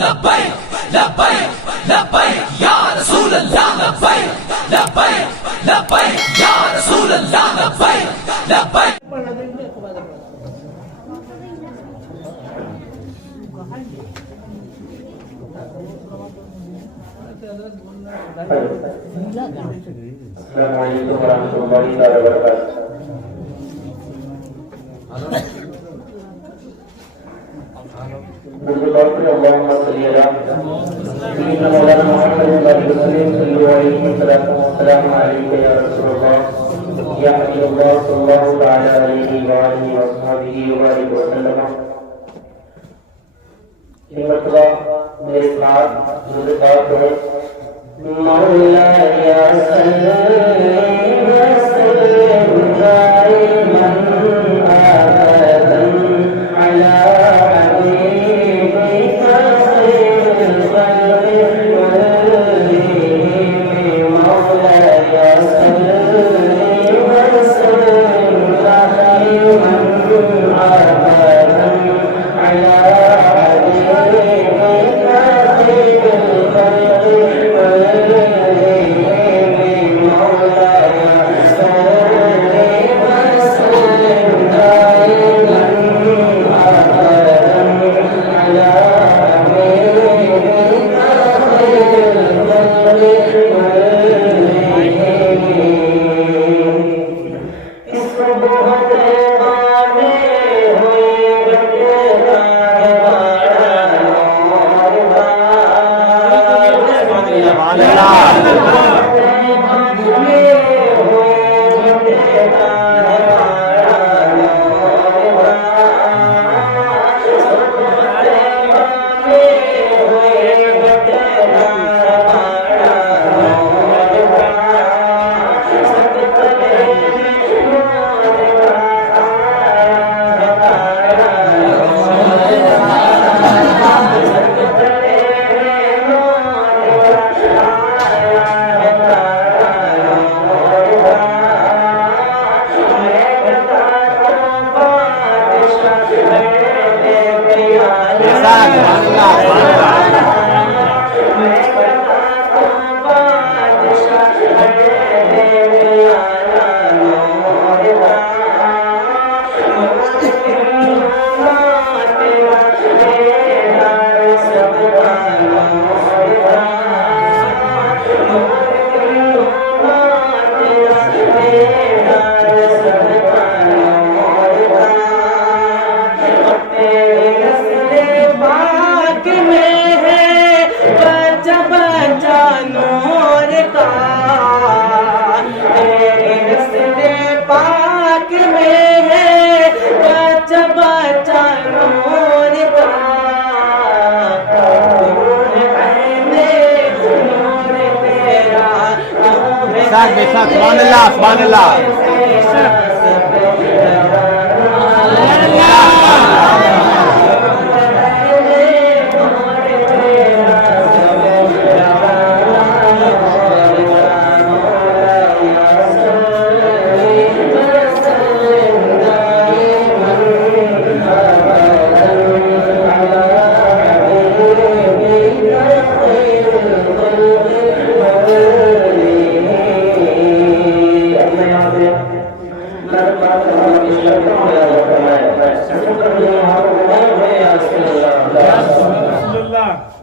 لبیک لبیک لبیک یا رسول اللہ لبیک لبیک لبیک یا رسول اللہ لبیک لبیک. السلام علیکم ورحمۃ اللہ وبرکاتہ. اللهم صل على سيدنا مولانا محمد وسلم صلوا عليه والسلام عليك يا رسول الله يا حبيب الله صلى الله تعالى عليه وآله وصحبه وبارك وسلم. ایک مرتبہ میرے ساتھ درود پاک پڑھیں. مولاي صل وسلم دائما ابدا على حبيبك خير الخلق كلهم. مولاي صل وسلم دائما ابدا على حبيبك خير الخلق سبحان اللہ سبحان اللہ.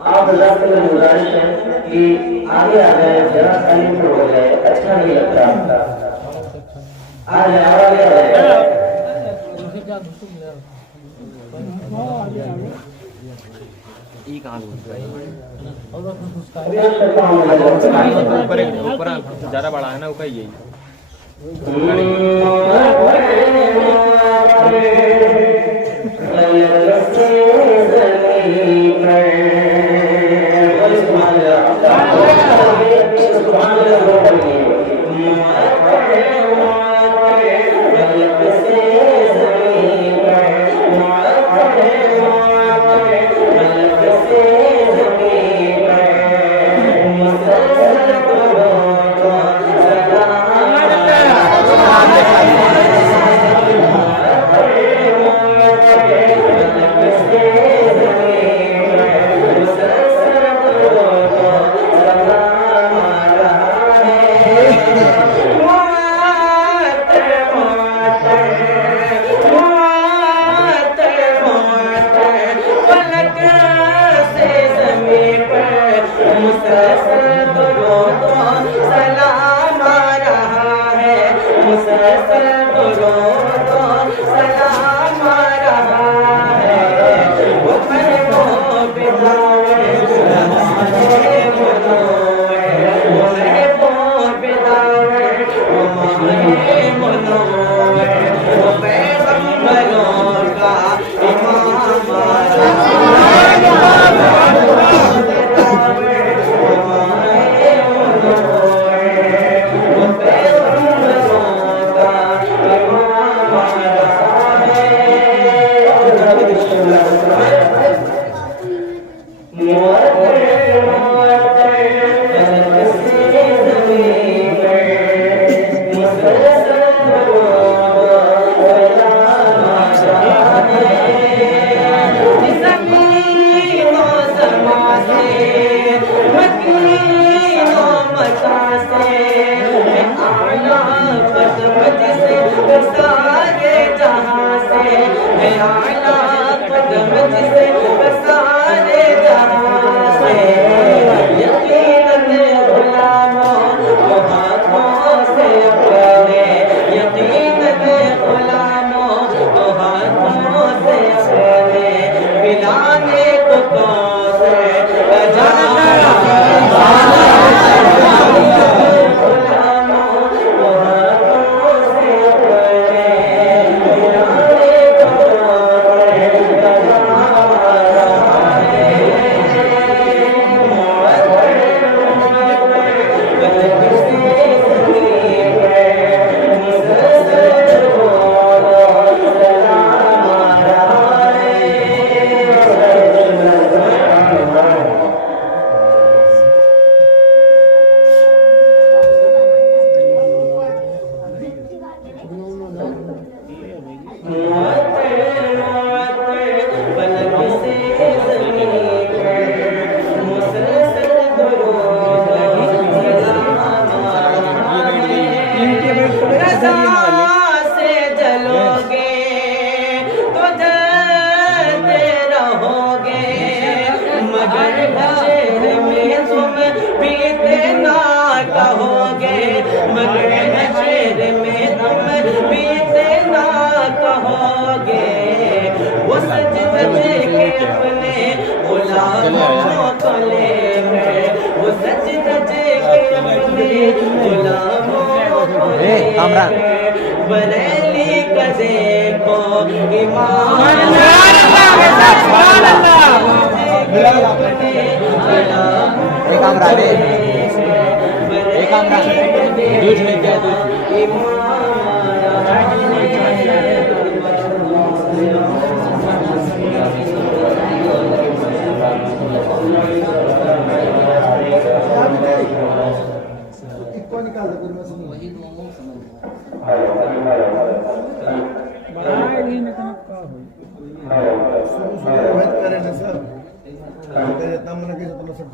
آپ حضرات سے گزارش ہے کہ آگے آ گئے ذرا تعلیم ہو گئے اچھا نہیں لگتا. آگے آ گئے زیادہ بڑا ہے نا وہ کا یہی مسلسل درود و سلام آ رہا ہے مسلسل درود و سلام آ رہا ہے وہ محبوب داور ہمارے منور وہ محبوب داور ہمارے منور وہ پیغمبروں کا امام آ رہا بریلی کا دیکھو ایمان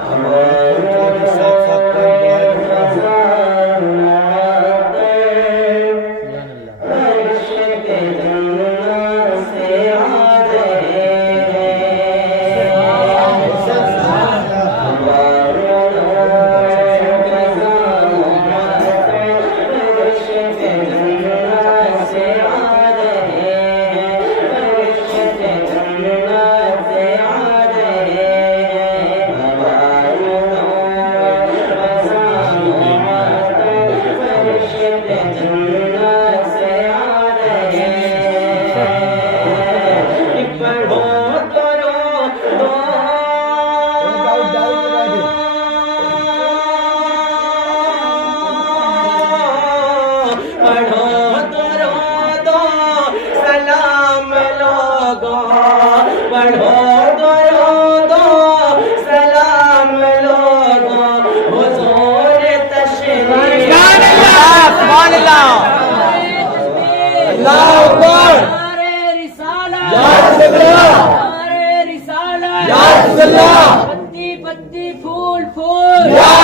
ہمارے سبحان اللہ اللہ اکبر یا رسول اللہ یا رسول اللہ پتی پتی پھول پھول یا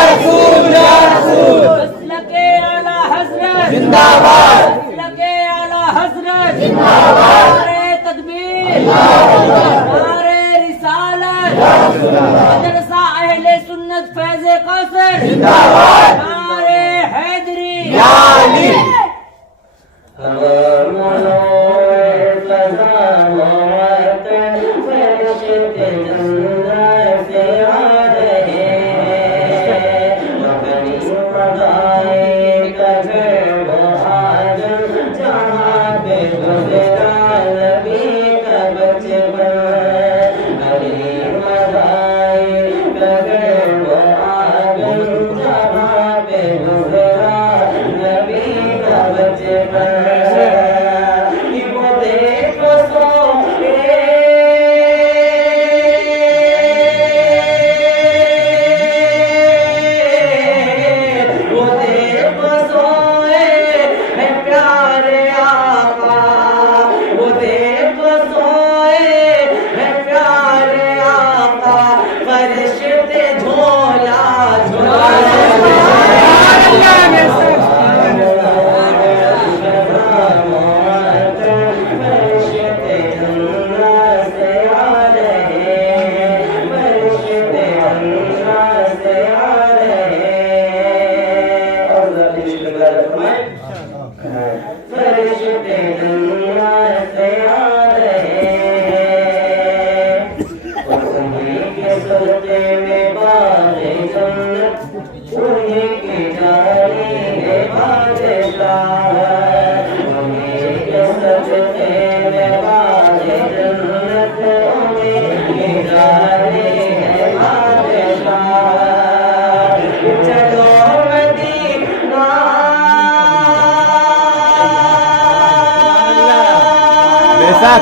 رسول مسلک اعلی حضرت زندہ باد مسلک اعلی حضرت زندہ باد نعرہ تکبیر نعرہ رسالت مدرسہ اہل سنت فیض قاصر زندہ باد نعرہ حیدری یا علی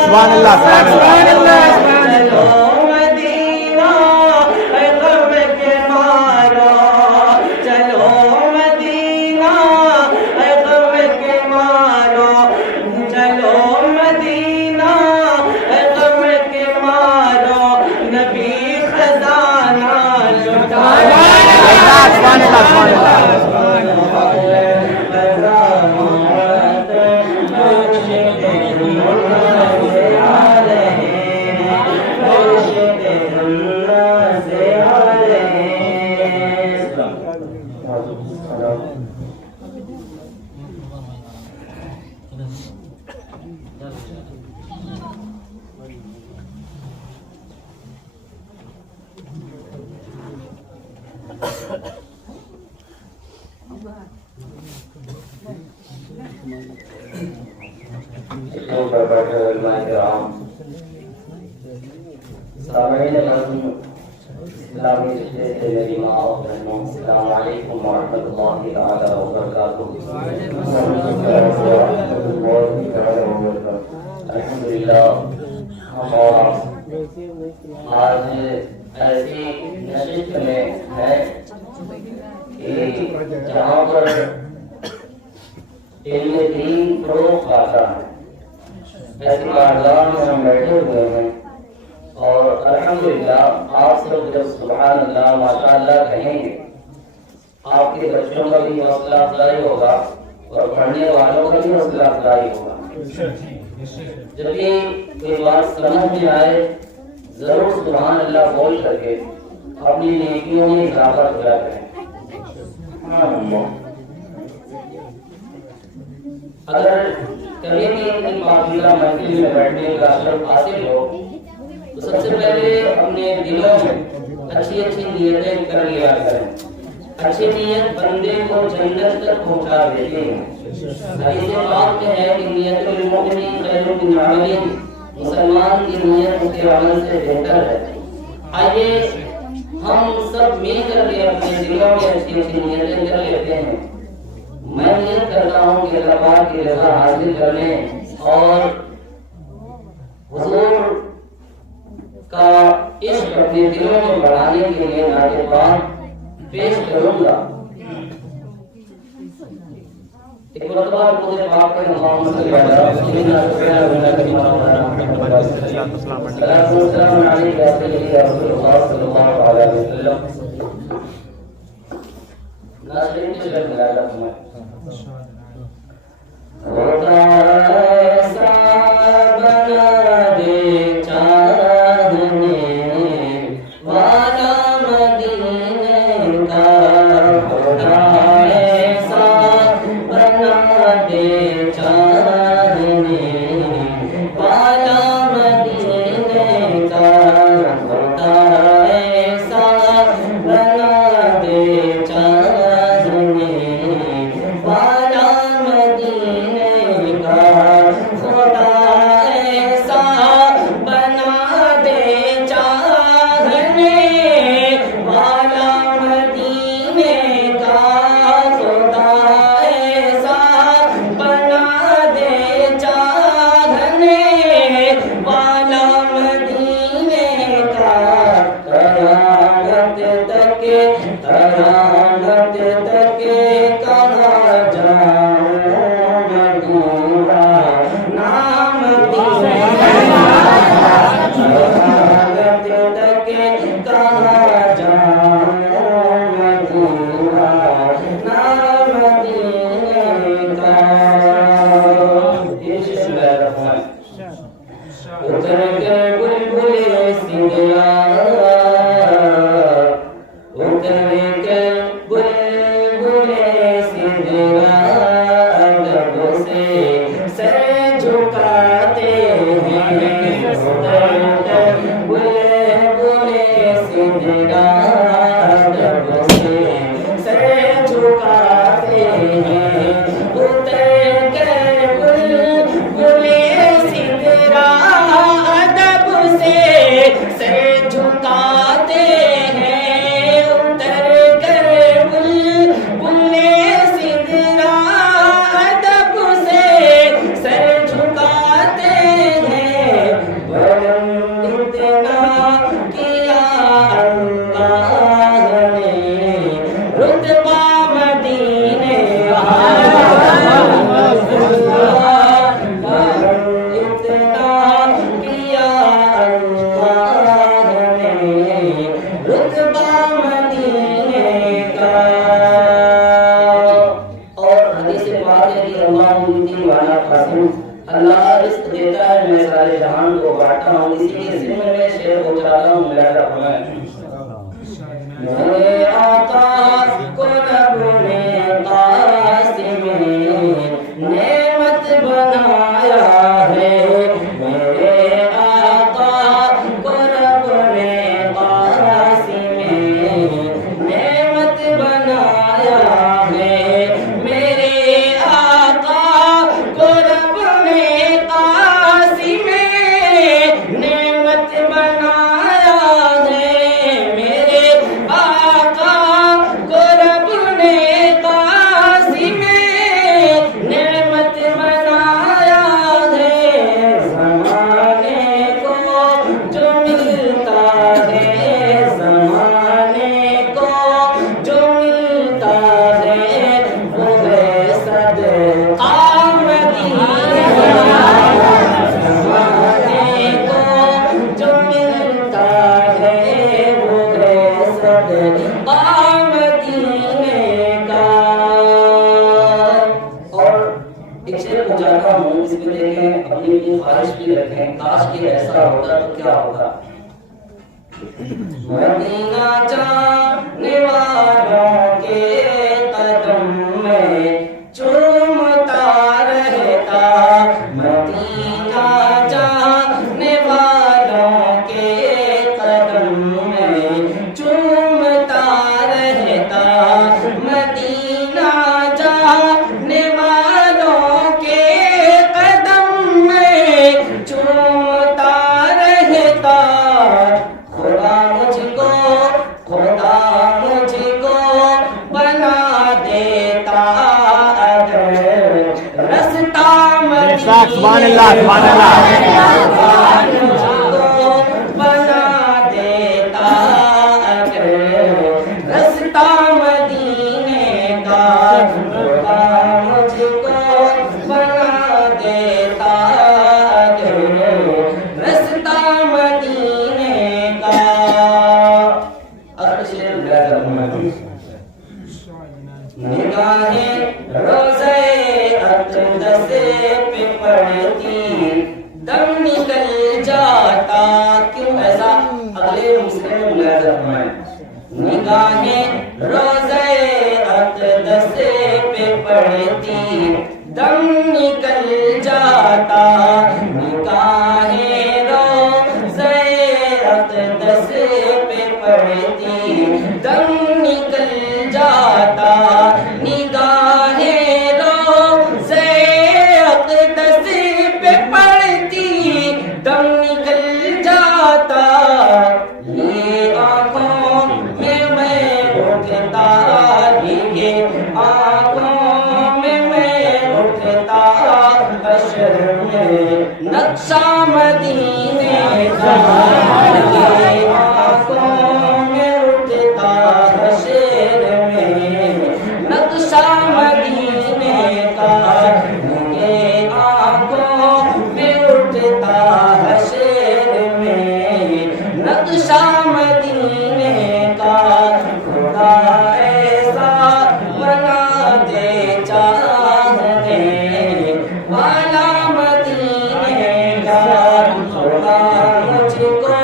سبحان اللہ سبحان اللہ السلام علیکم ورحمۃ اللہ تعالی وبرکاتہ. الحمدللہ ہم آج ایسی نشست میں ہیں کہ جہاں پر علم دین فروغ پاتا ہے. ایسی کارگاہ میں ہم بیٹھے ہوئے ہیں اور الحمدللہ آپ سب جب سبحان اللہ ماشاء اللہ کہیں گے آپ کے بچوں کا بھی حوصلہ افزائی ہوگا اور پڑھنے والوں کا بھی حوصلہ افزائی ہوگا. جب یہ کوئی بات سمجھ میں آئے ضرور سبحان اللہ بول کر کے اپنی نیکیوں میں اضافہ کیا کریں. اگر کبھی بھی اپنی پاکیزہ محفل میں بیٹھنے کا شرف حاصل ہو تو سب سے پہلے اپنے دلوں میں اچھی اچھی نیتیں کر لیا کریں. اچھی نیت بندے کو جنت تک پہنچا دیتی ہے. حدیث پاک میں ہے کہ نیت المؤمن خیر من عمله، مسلمان کی نیت اس کے عمل سے بہتر ہے. آئیے ہم سب مل کر کے اپنے دلوں میں اچھی اچھی نیتیں کر لیتے ہیں. میں نیت کرتا ہوں کہ اللہ پاک کی رضا حاصل کرنے اور حضور کا عشق اپنے دلوں میں بڑھانے کے لیے نعت پاک پیش کروں گا. ایک مرتبہ درود پاک پڑھیں اللہم صلی علی سیدنا السلام علیکم یا سیدی یا رسول اللہ صلی اللہ علیہ وسلم. ناظرین کے شکر ملا رکھنا خدا ایسا بنا دے چاہنے والا مدینے کا, خدا ایسا بنا دے چاہنے والا مدینے کا, خدا ایسا بنا دے چاہنے والا مدینے کا, خدا ایسا بنا دے چاہنے والا مدینے کا, خدا ایسا بنا دے چاہنے والا مدینے کا, قیامت تک قیامت تک کہا جاؤں مدینہ نام مدینہ, قیامت تک کہا جاؤں مدینہ نام مدینہ کا. بسم اللہ الرحمن اتر کے بلبل سنگیا, اتر کے بلبل سنگیا, ادب سے سر جھکاتے ہیں, اتر کے بلبل سنگیا, ادب سے سر جھکاتے ہیں, اتر کے بلبل سنگیا, ادب سے سر جھکاتے ہیں, اتر کر بلبل سدرا ادب سے سر جھکاتے ہیں, بلند اتنا کیا اللہ نے رتبہ مدینے اللہ رزق دیتا ہے, میں سارے جہان کو بانٹا ہوں, اسی کے ذمہ میں شعر کو چاہتا ہوں میرا رحمت. میرے آقا کو رب نے قاسم نعمت بنایا ہے, میرے آقا کو رب نے قاسم نعمت بنایا ہے, میرے آقا کو رب نے قاسم نعمت بنایا ہے, میرے آقا کو رب نے قاسم نعمت بنایا ہے, زمانے کو جو ملتا ہے, زمانے کو جو ملتا ہے, وہ ہے صدقہ مدینہ, زمانے کو جو ملتا ہے, وہ ہے صدقہ مدینے کا. اور ایک شعر کو چاہتا ہوں, اس پہ دیکھیں, اپنی اپنی خواہش بھی رکھیں, کاش کہ ایسا ہوتا تو کیا ہوتا. مدینہ جانے والوں کے قدم میں چومتا رہتا, مدینہ جانے والوں کے قدم میں چومتا رہتا, مدینہ جانے والوں کے قدم میں چومتا رہتا, خدا مجھ کو بنا دیتا اگر رستہ مدینہ, سبحان اللہ سبحان اللہ, خدا مجھ کو بنا دیتا اگر رستہ مدینے کا, خدا مجھ کو نگاہیں روزے اقدس پہ پڑتی دم نکل جاتا کیوں ایسا اگلے مسئلے میں ملاحظہ فرمائیں نگاہیں روزے اقدس پہ پڑتی دم نکل جاتا نگاہیں روزے اقدس پہ پڑتی دم نکل جاتا نگاہیں روزے اقدس پہ پڑتی دم نکل جاتا یہ آنکھوں میں اٹھتا یہ آنکھوں میں اٹھتا حشر میں نقشہ مدینے کا یہ آنکھوں میں اٹھتا حشر میں نقشہ مدینے کا یہ آنکھوں میں اٹھتا حشر میں نقشہ مدینے کا خدا ایسا بنا دے چاہنے والا مدینے کا خدا مجھ کو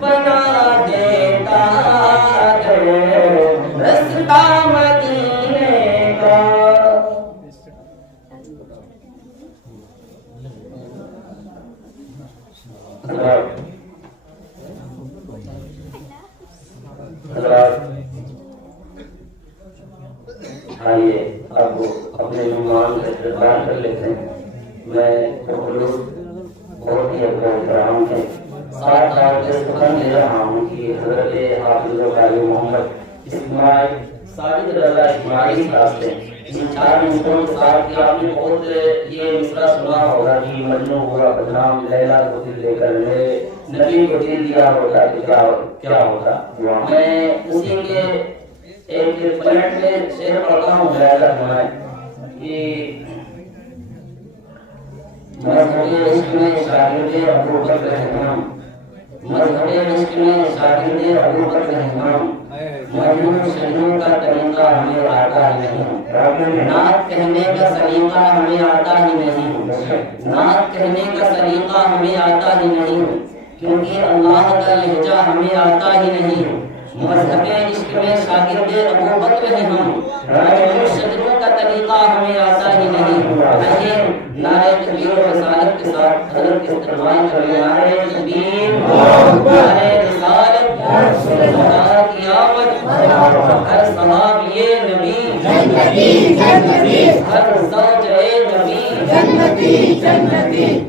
بنا دیتا ہے رستہ مدینے کا حضرات آئیے اب اپنے مہمان کا استقبال کر لیتے ہیں میں بہت ہی احترام ہے ساتھ ساتھ سخن دے رہا ہوں کہ حضرت حافظ قاری محمد اسماعیل ساجد رضا اسماعیلی صاحب سے ان 4 مصروں کے ساتھ کہ آپ نے بہت یہ مصرع سنا ہوگا کہ مجنوں ہوا بدنام لیلا کو دل لے کر لے نبی کو دل دیا ہوتا تو کیا ہوتا میں اسی کے ایک پلٹ میں شعر پڑھتا ہوں لیلا سنائے کہ مذہب عشق میں شاگرد ابو بکر امام مذہب عشق میں شاگرد ابو بکر امام مجنون شہنوں کا طریقہ ہمیں آتا ہی نہیں نعت کہنے کا سلیقہ ہمیں آتا ہی نہیں نعت کہنے کا سلیقہ ہمیں آتا ہی نہیں کیونکہ اللہ کا لہجہ ہمیں آتا ہی نہیں مذہب عشق میں شاگرد ابو بکر ہیں ہم مجنون شہنوں کا طریقہ ہمیں آتا ہی نہیں آئیے نعرہ تکبیر و رسالت کے ساتھ حضرت کے استقبال کریں نعرہ تکبیر نعرہ رسالت خدا کی آمد ہر صحابی نبی ہر زوج نبی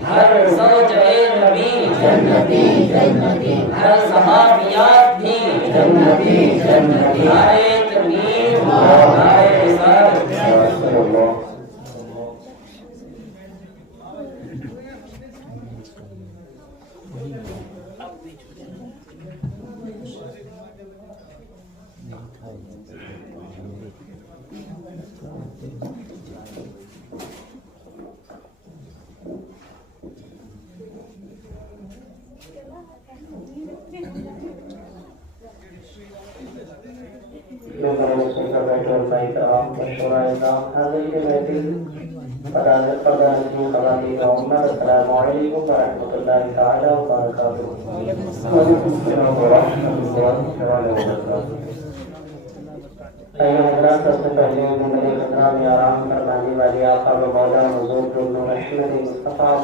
ہر زوج نبی ہر صحابیات بھی نعرہ تکبیر نعرہ رسالت السلام علیکم ورحمۃ اللہ تعالی وبرکاتہ حضرات سب سے پہلے میرے خطرہ میں آرام فرمانے والے آقا و مولا حضور محمد مصطفیٰ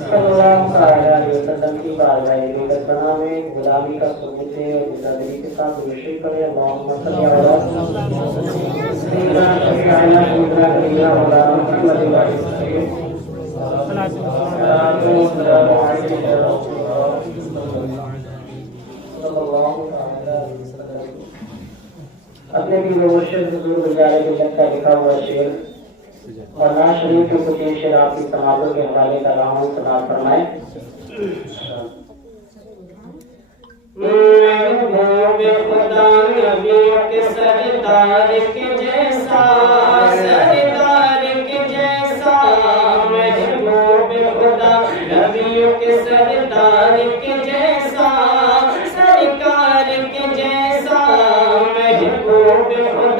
صلی اللہ علیہ وسلم کی بارگاہ مقدسہ میں غلامی کا ثبوت ہے اور بزادری کے ساتھ رشید کرے اللہم صلی علی سیدنا شفیعنا سیدنا کبیرہ مولانا محمد اپنے بھی مرشد حضور گزارے ملت کا لکھا ہوا شعر اور ناز شریف کے کچھ شعر آپ کی سماعتوں کے حوالے کر رہا ہوں سماعت فرمائیں محبوب خدا نبی کے سردار کے جیسا سردار کے جیسا محبوب خدا نبی کے سردار کے جیسا سرکار کے جیسا محبوب خدا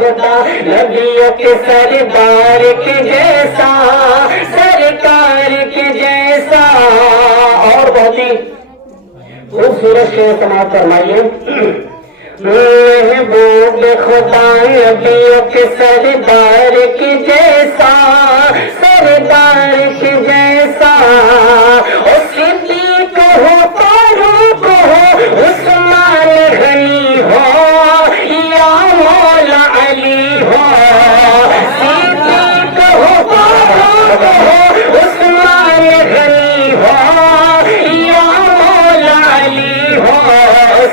خدا نبیوں کے سردار کے جیسا سرکار کے جیسا. اور بہت ہی خوبصورت شعر سماعت فرمائیے. محبوب خدا نبیوں کے سردار کے جیسا سردار کے جیسا. اور صدیق ہو فاروق ہو عثمان غنی ہو یا مولا علی ہو. صدیق ہو فاروق ہو عثمان غنی ہو یا مولا علی ہو.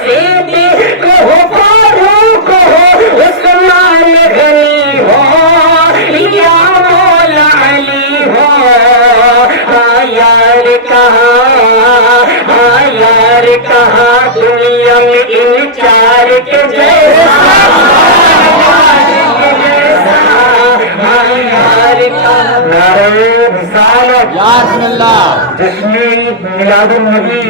صدیق ہو فاروق ہو عثمان غنی ہو یا مولا علی ہو. ہاں یار کہاں دنیا میں ان چار کے جیسا. بسم اللہ. جشن عید میلاد النبی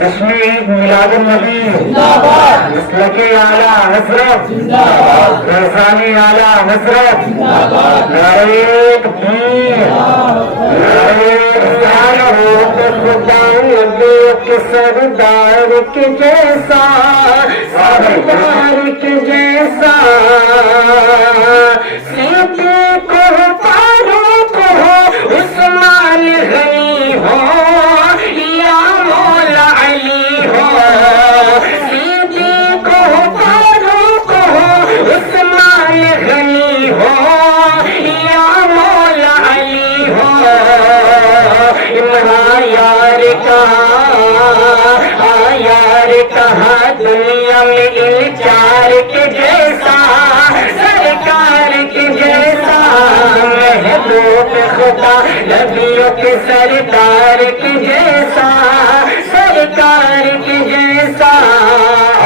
جشن عید میلاد النبی مسلک اعلیٰ حضرت فیضان اعلیٰ حضرت نعرہ تکبیر نعرہ رسالت. خدا نبیوں کے سردار کے جیسا سردار کے جیسا. صدیق ہو فاروق ہو عثمان غنی ہو یا مولا علی ہو. صدیق ہو فاروق ہو عثمان غنی ہو یا مولا علی ہو. یار کہاں دنیا میں ان چار کے جیسا سرکار کے جیسا. محبوب خدا نبیوں کے سردار کے جیسا سرکار کے جیسا.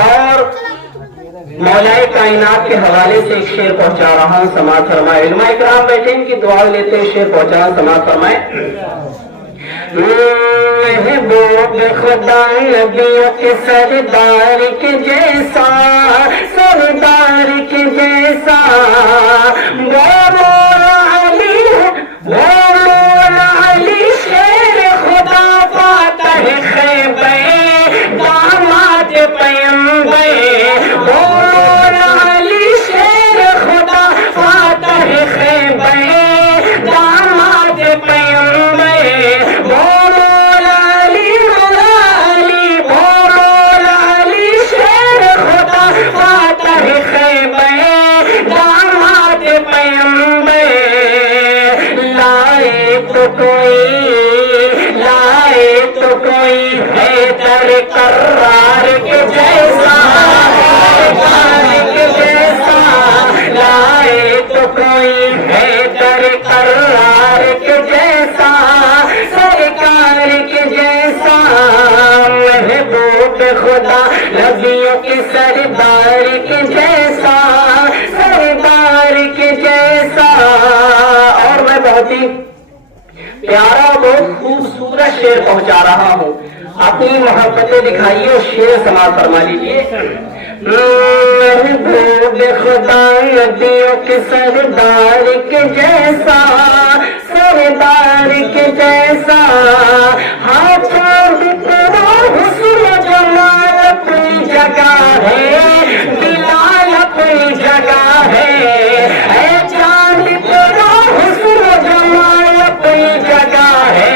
اور مولا کائنات کے حوالے سے ایک شعر پہنچا رہا ہوں, سماعت فرمائے. علماء کرام بیٹھے ان کی دعا لیتے ہوئے شعر پہنچا رہا ہوں, سماعت فرمائے. محبوب خدا نبیوں کے سردار کے جیسا سردار کے جیسا. وہ مولا علی شیر خدا فاتح خیبر داماد پیمبر. وہ مولا علی شیر خدا فاتح خیبر داماد پیمبر. وہ مولا علی شیر خدا فاتح خیبر داماد پیمبر. لائے تو کوئی حیدر کرار کے جیسا سرکار کے جیسا. لائے تو کوئی حیدر کرار کے جیسا سرکار کے جیسا. محبوب خدا نبیوں کے سردار کے جیسا سردار کے جیسا. اور میں بہت ہی پیارا بہت خوبصورت شعر پہنچا رہا ہوں. اپنی محبتیں دکھائیے اور شعر سماعت فرما لیجیے. محبوب خدا نبیوں کے سردار کے جیسا سردار کے جیسا. ہاں چاند تیرا حسن جمال اپنی جگہ ہے بلال اپنی جگہ ہے. اے چاند تیرا حسن جمال اپنی جگہ ہے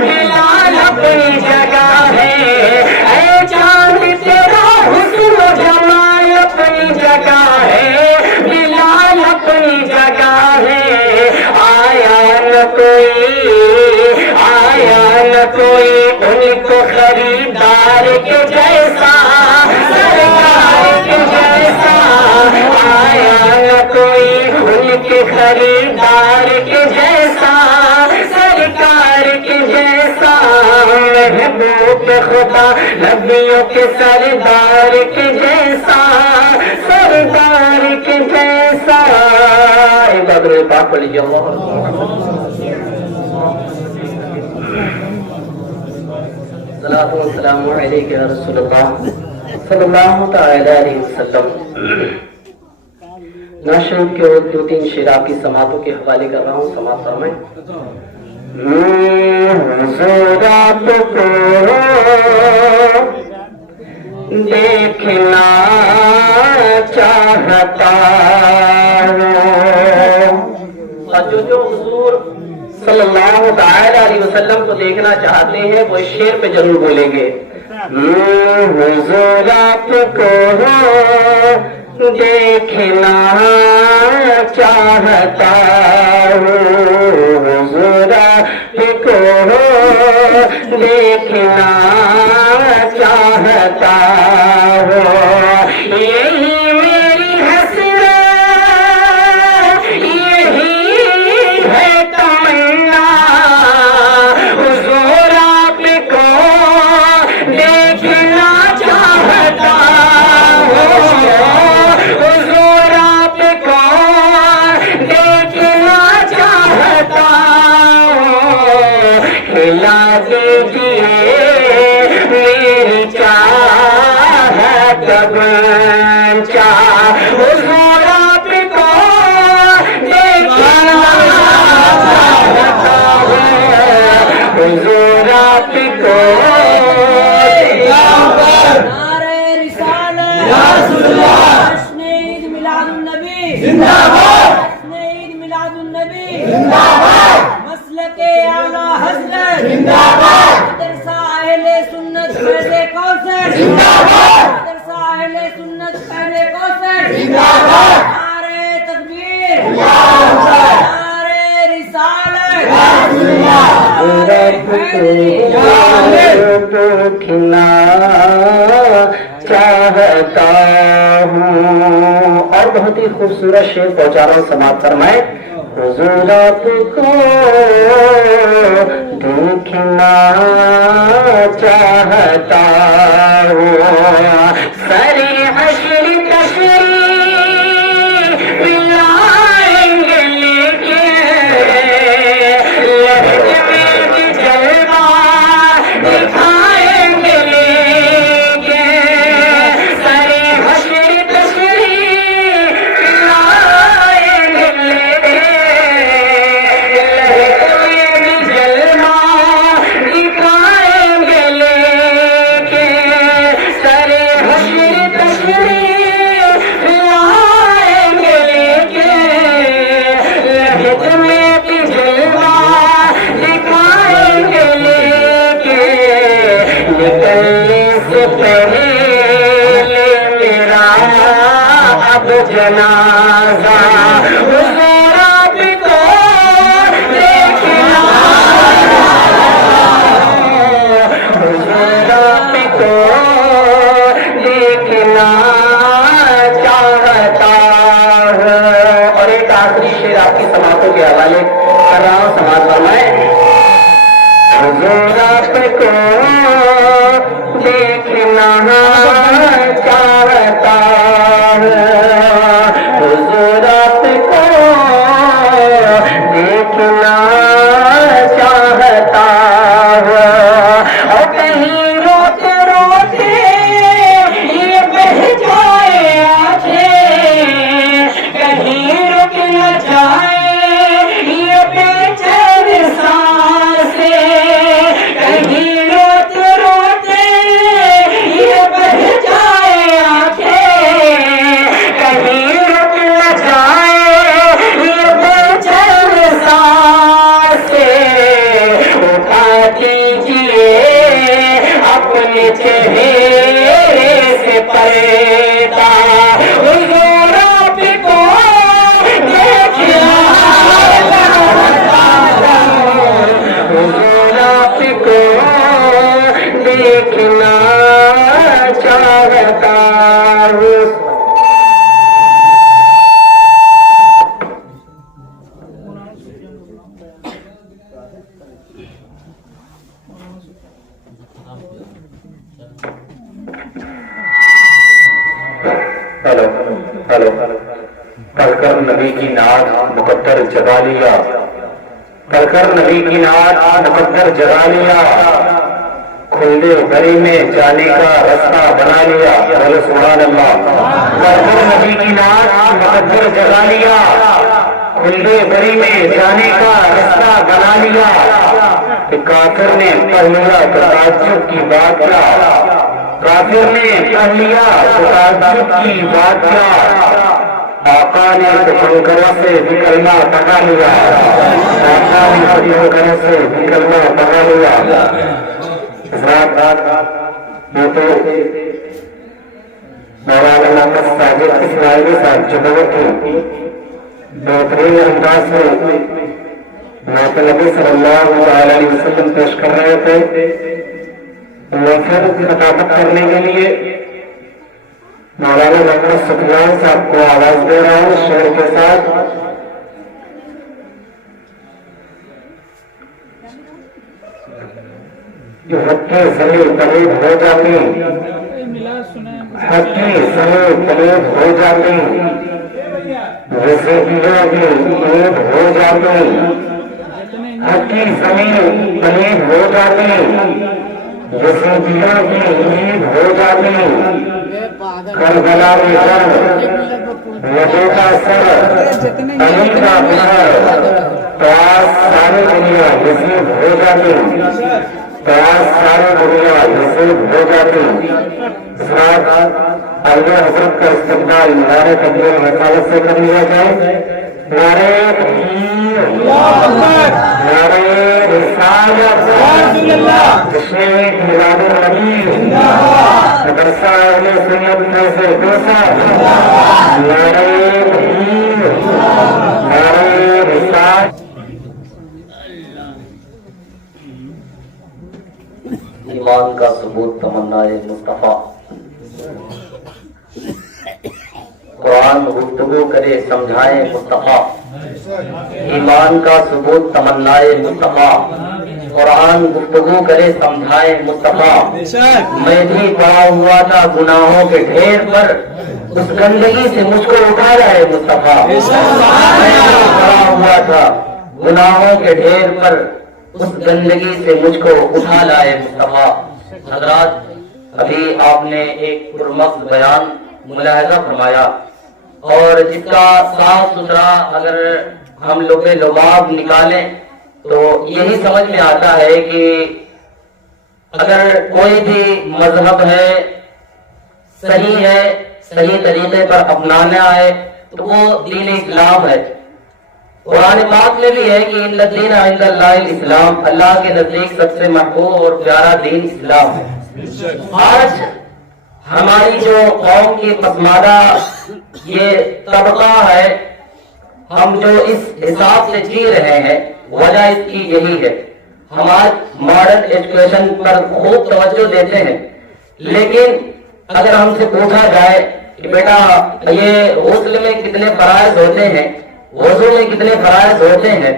بلال اپنی جگہ ہے. اے چاند تیرا حسن جمال اپنی جگہ ہے بلال اپنی جگہ ہے. آیا نہ کوئی ان کو خریدار کے جیسا سرکار کے جیسا. آیا نہ کوئی ان کے خریدار کے جیسا سرکار کے جیسا. محبوب خدا نبیوں کے سردار کے جیسا سردار کے جیسا. ایک بار درود پاک پڑھ لیجیے. صلاۃ و سلام علیک یا رسول اللہ صلی اللہ تعالی علیہ وسلم. ناشد کے 2-3 شعر آپ کی سماعتوں کے حوالے کر رہا ہوں، سماعت فرمائیں۔ حضور آپ کو دیکھنا چاہتا ہوں، اور جو حضور صلی اللہ تعالی علیہ وسلم کو دیکھنا چاہتے ہیں وہ اس شعر پہ ضرور بولیں گے۔ حضور آپ کو دیکھنا چاہتا ہوں، حضور آپ کو دیکھنا چاہتا ہوں، یہی میری حسرت، یہی ہے تمنا، حضور آپ کو دیکھنا چاہتا ہوں، حضور آپ کو دیکھنا چاہتا ہوں، کھلا دیجیے میری چاہت بنچا، حضور آپ کو دیکھنا چاہتا ہوں، حضور آپ کو نعرہ رسالت یا رسول اللہ، جشن عید میلاد النبی زندہ باد، جشن عید میلاد النبی زندہ باد، مسلک اعلی حضرت زندہ باد، مدرسہ اہل سنت فیض کوثر زندہ باد، مدرسہ اہل سنت فیض کوثر زندہ باد، نعرہ تکبیر نعرہ رسالت یا رسول اللہ، نعرہ حیدری دیکھنا چاہتا ہوں، اور بہت ہی خوبصورت شعر پہنچا رہا ہوں، سماعت فرمائیں۔ حضور آپ کو دیکھنا چاہتا ہوں، سرے حشر تشریف لائیں گے لے کے، لہجے میں بھی جلوہ دکھائیں گے لے کے، سرے حشر تشریف لائیں گے لے کے، لہجے میں بھی جلوہ دکھائیں گے لے کے، سرے حشر تشریف لائیں گے لے کے، لہجے میں بھی جلوہ دکھائیں گے لے کے، نکلنے سے پہلے میرا اب جنازہ، حضور آپ کو دیکھنا، حضور آپ کو دیکھنا چاہتا ہوں، اور ایک آخری شعر آپ کی سماعتوں کے حوالے کر رہا ہوں، سماعت فرمائیں۔ حضور آپ کو دیکھنا چاہتا ہوں، حضور آپ کو دیکھنا چاہتا ہوں، اور کہیں روتے روتے یہ بہ جائے آنکھیں، کہیں رک نہ جائے یہ بے چین سانسیں، کہیں روتے روتے یہ بہ جائے آنکھیں، کہیں رک نہ جائے یہ بے چین سانسیں، اٹھا دیجیے اپنے چہرے سے پردہ، حضور آپ کو دیکھنا چاہتا ہوں، حضور آپ کو دیکھنا چاہتا ہوں۔ ہلو ہلو، پڑھ کر نبی کی نعت مقدر جگا لیا، پڑھ کر نبی کی نعت مقدر جگا لیا، کھلے گھری میں جانے کا راستہ بنا لیا، بولے سبحان اللہ۔ کافر نبی کی ناز مقدر جگا لیا، کھلے گھری میں جانے کا راستہ بنا لیا۔ کافر نے پڑھ لیا تو تعجب کی بات کیا، کافر نے پڑھ لیا تو تعجب کی بات کیا۔ آقا نے کنکروں سے بھی کلمہ پڑھا لیا، آقا نے کنکروں سے بھی کلمہ پڑھا لیا۔ یہ تو مولانا ساجد اسماعیلی صاحب جو بہت ہی بہترین انداز میں نعت نبی صلی اللہ علیہ وسلم پیش کر رہے تھے، وہ پھر خطابت کرنے کے لیے مولانا محمد سفیان صاحب کو آواز دے رہا ہوں شعر کے ساتھ۔ ہٹی زمین پلیت ہو جاتی، ہٹی زمین پلیت ہو جاتی، رسیدیوں کی عید ہو جاتی، ہٹی زمین پلیت ہو جاتی، رسیدیوں کی عید ہو جاتی۔ کربلا میں جنگ نبی کا سر علی کا بہر، تو آج ساری دنیا نصیب ہو جاتی، تو آج ساری دنیا نصیب ہو جاتی۔ ساتھ اعلی حضرت کا استقبال نعرہ تکبیر حفاظت سے کر لیا جائے۔ نعرہ تکبیر، نعرہ رسالت، تشریف میلاد النبی، مدرسہ اہل سنت میں سے دوسرا، نعرہ تکبیر، نعرہ رسالت۔ ایمان کا ثبوت تمنا مصطفیٰ، قرآن گفتگو کرے سمجھائے مصطفیٰ، ایمان کا ثبوت تمنا مصطفیٰ، قرآن گفتگو کرے سمجھائے مصطفیٰ۔ میں بھی پڑا ہوا تھا گناہوں کے ڈھیر پر، اس گندگی سے مجھ کو اٹھا رہے مصطفیٰ۔ میں بھی پڑا ہوا تھا گناہوں کے ڈھیر پر، اس گندگی سے مجھ کو اٹھا لائے مصطفیٰ۔ حضرات، ابھی آپ نے ایک پرمغز بیان ملاحظہ فرمایا، اور جس کا صاف ستھرا اگر ہم لوگ لباب نکالیں تو یہی سمجھ میں آتا ہے کہ اگر کوئی بھی مذہب ہے، صحیح ہے، صحیح طریقے پر اپنانا ہے تو وہ دین اسلام ہے۔ قرآن پاک میں بھی ہے کہ ان الدین عند اللہ الاسلام، اللہ کے نزدیک سب سے محبوب اور پیارا دین اسلام ہے۔ آج ہماری جو قوم کی پسماندہ یہ طبقہ ہے، ہم جو اس حساب سے جی رہے ہیں، وجہ اس کی یہی ہے۔ ہم آج ماڈرن ایجوکیشن پر خوب توجہ دیتے ہیں، لیکن اگر ہم سے پوچھا جائے کہ بیٹا یہ غسل میں کتنے فرائض ہوتے ہیں، وضو میں کتنے فرائض ہوتے ہیں،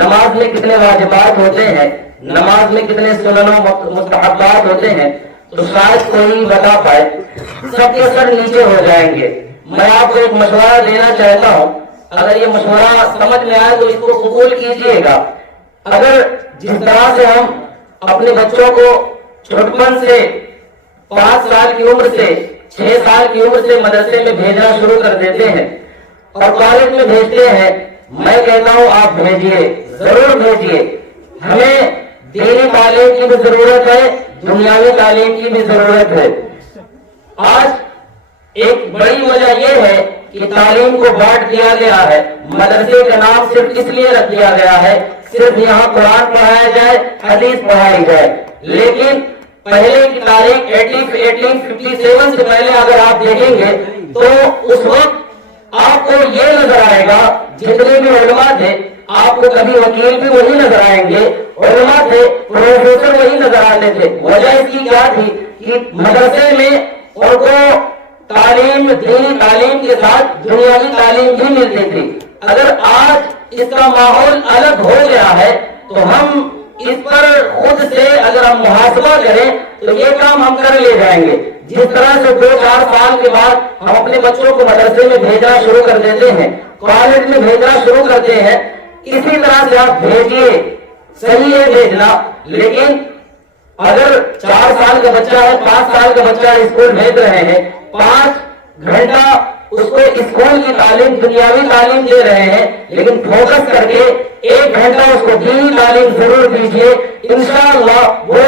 نماز میں کتنے واجبات ہوتے ہیں، نماز میں کتنے سنن و مستحبات ہوتے ہیں، تو شاید کوئی بتا پائے، سب کے سر نیچے ہو جائیں گے۔ میں آپ کو ایک مشورہ دینا چاہتا ہوں، اگر یہ مشورہ سمجھ میں آئے تو اس کو قبول کیجئے گا۔ اگر جس طرح سے ہم اپنے بچوں کو چھوٹپن سے 5 سال کی عمر سے 6 سال کی عمر سے مدرسے میں بھیجنا شروع کر دیتے ہیں اور کالج میں بھیجتے ہیں، میں کہتا ہوں آپ بھیجئے، ضرور بھیجئے۔ ہمیں دینی تعلیم کی بھی ضرورت ہے، دنیاوی تعلیم کی بھی ضرورت ہے۔ آج ایک بڑی وجہ یہ ہے کہ تعلیم کو بانٹ دیا گیا ہے، مدرسے کا نام صرف اس لیے رکھ دیا گیا ہے صرف یہاں قرآن پڑھایا جائے، حدیث پڑھائی جائے، لیکن پہلے کی تاریخ 1857 سے پہلے اگر آپ دیکھیں گے تو اس وقت آپ کو یہ نظر آئے گا جتنے بھی علماء تھے، آپ کو کبھی وکیل بھی وہی نظر آئیں گے، علماء تھے، پروفیسر وہی نظر آتے تھے۔ وجہ اس کی کیا تھی کہ مدرسے میں ان کو تعلیم، دینی تعلیم کے ساتھ دنیاوی تعلیم بھی ملتی تھی۔ اگر آج اس کا ماحول الگ ہو گیا ہے تو ہم اس پر خود سے اگر ہم محاسبہ کریں تو یہ کام ہم کر لے جائیں گے۔ جس طرح سے 2-4 سال کے بعد ہم اپنے بچوں کو مدرسے میں بھیجنا شروع کر دیتے ہیں، کالج میں بھیجنا شروع کرتے ہیں، اسی طرح سے آپ بھیجیے، صحیح ہے بھیجنا، لیکن اگر 4 سال کا بچہ ہے، 5 سال کا بچہ اسکول بھیج رہے ہیں، 5 گھنٹہ اس کو اسکول کی تعلیم، دنیاوی تعلیم دے رہے ہیں، لیکن فوکس کر کے 1 گھنٹہ اس کو دینی تعلیم ضرور دیجیے. انشاءاللہ وہ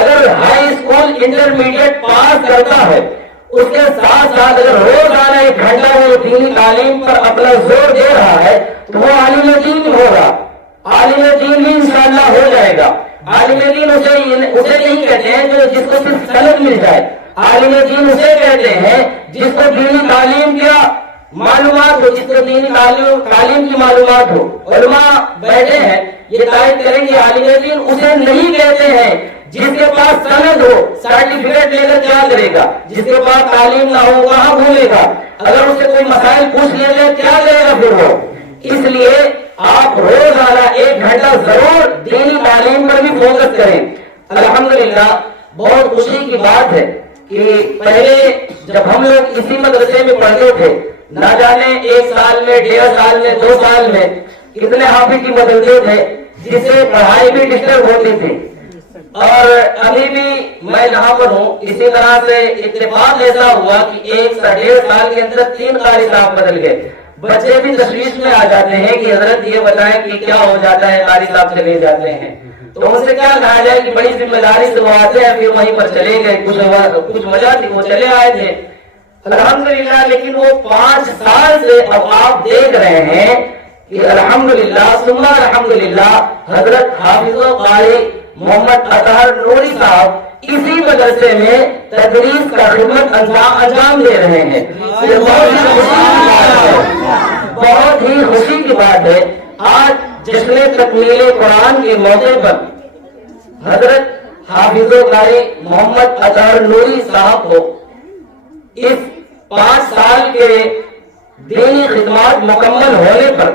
اگر ہائی اسکول انٹرمیڈیٹ پاس کرتا ہے، اس کے ساتھ ساتھ اگر روزانہ 1 گھنٹہ وہ دینی تعلیم پر اپنا زور دے رہا ہے تو وہ عالم دین ہوگا. عالم دین بھی انشاءاللہ ہو جائے گا. عالم دین اسے نہیں کہتے ہیں جو جس کو صرف سند مل جائے. عالم دین اسے کہتے ہیں جس کو دینی تعلیم کا معلومات ہو، جس کو دینی تعلیم کی معلومات ہو. علماء بیٹھے ہیں یہ تائید کریں گے عالم دین اسے نہیں کہتے ہیں جس کے پاس سند ہو، سرٹیفکیٹ لے کر کیا کرے گا، جس کے پاس تعلیم نہ ہو کہاں گھومے گا، اگر اسے کوئی مسائل پوچھ لے جائے کیا کرے گا پھر وہ. اس لیے آپ روزانہ 1 گھنٹہ ضرور دینی تعلیم پر بھی فوکس کریں. الحمدللہ بہت خوشی کی بات ہے کہ پہلے جب ہم لوگ اسی مدرسے میں پڑھتے تھے، نہ جانے 1 سال میں، 1.5 سال میں، 2 سال میں کتنے حافظ کی بدلتے تھے جس سے پڑھائی بھی ڈسٹرب ہوتی تھی. اور ابھی بھی میں یہاں پر ہوں، اسی طرح سے اتفاق ایسا ہوا کہ 1.5 سال کے اندر 3 قاری صاحب بدل گئے. بچے بھی تشویش میں آ جاتے ہیں کہ حضرت یہ بتائیں کہ کیا ہو جاتا ہے، قاری صاحب چلے جاتے ہیں. تو ان سے کیا کہا جائے کہ بڑی ذمہ داری سے وہ آتے ہیں، پھر وہیں پر چلے گئے، کچھ وجہ تھی وہ چلے آئے تھے. الحمدللہ لیکن وہ 5 سال سے اب آپ دیکھ رہے ہیں کہ الحمدللہ ثم الحمدللہ حضرت حافظ و قاری محمد اطہر نوری صاحب اسی مدرسے میں تدریس کا خدمت انجام دے رہے ہیں. یہ بہت ہی خوشی کی بات ہے. آج جشن تکمیل قرآن کے موقع پر حضرت حافظ و قاری محمد اطہر نوری صاحب کو اس 5 سال کے دینی خدمات مکمل ہونے پر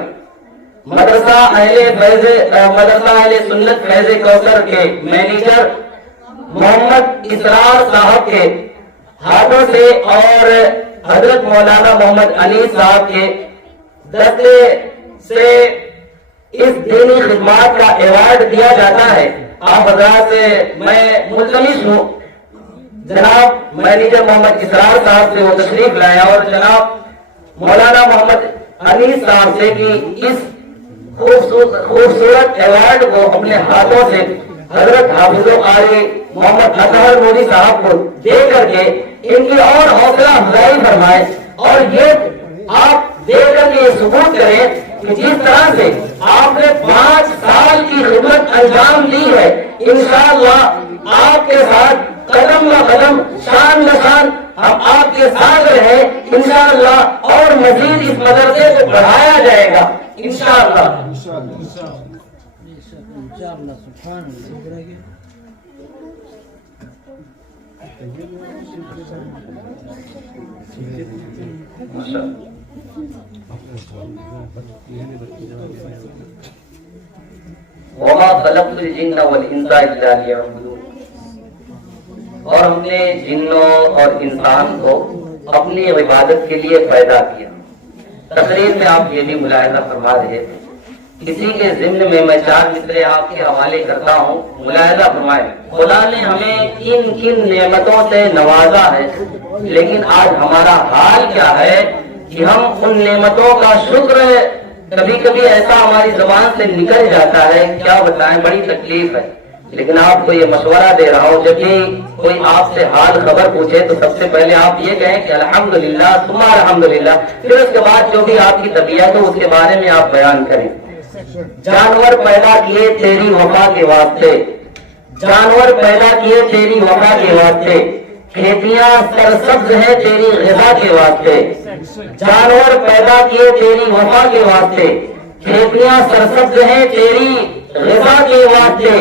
مدرسہ اہل سنت فیض کوثر کے مینیجر محمد اسرار صاحب کے ہاتھوں سے اور حضرت مولانا محمد علی صاحب کے دستے سے اس دینی خدمات کا ایوارڈ دیا جاتا ہے. آپ حضرات سے میں ملتمس ہوں جناب مینیجر محمد اسرار صاحب سے وہ تشریف لایا اور جناب مولانا محمد علی صاحب سے کہ اس خوبصورت ایوارڈ کو اپنے ہاتھوں سے حضرت حافظ و قاری محمد اطہر نوری صاحب کو دے کر کے ان کی اور حوصلہ افزائی فرمائے. اور یہ آپ دے کر کے یہ ثبوت کریں کہ جس طرح سے آپ نے 5 سال کی خدمت انجام دی ہے، انشاءاللہ آپ کے ساتھ قدم بہ قدم، شان بہ شان ہم آپ کے ساتھ رہے انشاءاللہ، اور مزید اس مدرسے کو بڑھایا جائے گا انشاءاللہ. وما خلقت الجن والانس الا ليعبدون. اور ہم نے جنوں اور انسان کو اپنی عبادت کے لیے پیدا کیا. تقریر میں آپ یہ بھی ملاحظہ فرما رہے تھے. کسی کے ضمن میں 4 مصرے آپ کے حوالے کرتا ہوں، ملاحظہ فرمائیں. خدا نے ہمیں کن نعمتوں سے نوازا ہے، لیکن آج ہمارا حال کیا ہے کہ ہم ان نعمتوں کا شکر کبھی کبھی ایسا ہماری زبان سے نکل جاتا ہے، کیا بتائیں، بڑی تکلیف ہے. لیکن آپ کو یہ مشورہ دے رہا ہوں، جب بھی کوئی آپ سے حال خبر پوچھے تو سب سے پہلے آپ یہ کہیں کہ الحمدللہ ثم الحمدللہ. پھر اس کے بعد جو بھی آپ کی طبیعت ہو اس کے بارے میں آپ بیان کریں. جانور پیدا کیے تیری وفا کے واسطے، جانور پیدا کیے تیری وفا کے واسطے، کھیتیاں سرسبز ہیں تیری غذا کے واسطے. جانور پیدا کیے تیری وفا کے واسطے، کھیتیاں سرسبز ہیں تیری غذا کے واسطے.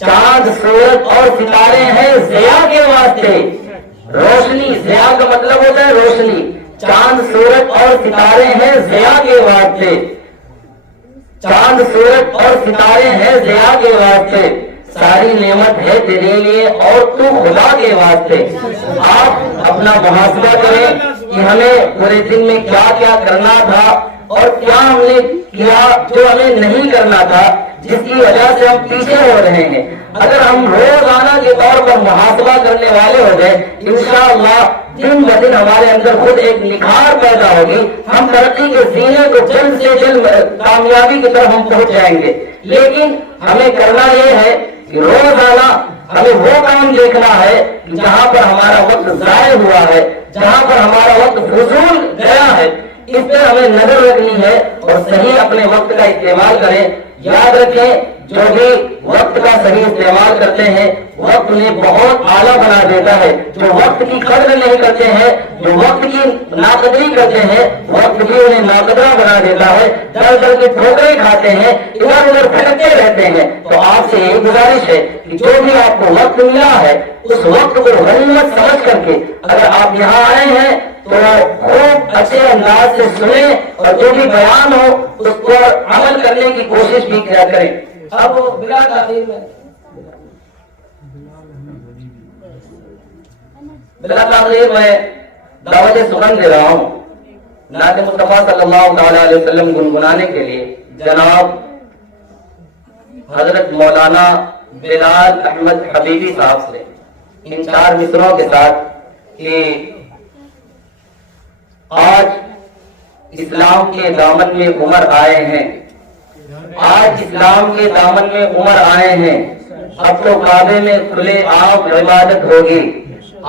چاند سورج اور ستارے ہیں ضیاء کے واسطے. روشنی، ضیاء کا مطلب ہوتا ہے روشنی. چاند سورج اور ستارے ہیں ضیاء کے واسطے. چاند سورج اور ستارے ہیں ضیاء کے واسطے. ساری نعمت ہے تیرے لیے اور تو خدا کے واسطے. آپ اپنا محاسبہ کریں کہ ہمیں پورے دن میں کیا کیا کرنا تھا اور کیا ہم نے کیا جو ہمیں نہیں کرنا تھا، جس کی وجہ سے ہم پیچھے ہو رہے ہیں. اگر ہم روزانہ کے طور پر محاسبہ کرنے والے ہو جائے انشاءاللہ دن ب دن ہمارے اندر خود ایک نکھار پیدا ہوگی، ہم ترقی کے زینے کو جلد سے جلد کامیابی کی طرف ہم پہنچ جائیں گے۔ لیکن ہمیں کرنا یہ ہے کہ روزانہ ہمیں وہ کام دیکھنا ہے جہاں پر ہمارا وقت ضائع ہوا ہے، جہاں پر ہمارا وقت فضول گیا ہے، اس پہ ہمیں نظر رکھنی ہے اور صحیح اپنے وقت کا استعمال کریں۔ یاد رکھیں جو بھی وقت کا صحیح استعمال کرتے ہیں وقت انہیں بہت اعلیٰ بنا دیتا ہے، جو وقت کی قدر نہیں کرتے ہیں، جو وقت کی ناقدری کرتے ہیں وقت بھی انہیں ناقدرہ بنا دیتا ہے، در در کے ٹھوکریں کھاتے ہیں، ادھر ادھر بھٹکتے رہتے ہیں۔ تو آپ سے یہ گزارش ہے کہ جو بھی آپ کو وقت ملا ہے اس وقت کو غنیمت سمجھ کر کے اگر آپ یہاں آئے ہیں تو خوب اچھے انداز سے سنیں اور جو بھی بیان ہو اس پر عمل کرنے کی کوشش بھی کیا کریں۔ اب بلا تاخیر میں دعوت سخن دے رہا ہوں نعت مصطفیٰ صلی اللہ تعالی علیہ وسلم گنگنانے کے لیے جناب حضرت مولانا بلال احمد حبیبی صاحب سے ان 4 مصروں کے ساتھ کہ آج اسلام کے دامن میں عمر آئے ہیں، آج اسلام کے دامن میں عمر آئے ہیں، اب تو کعبے میں کھلے عام عبادت ہوگی۔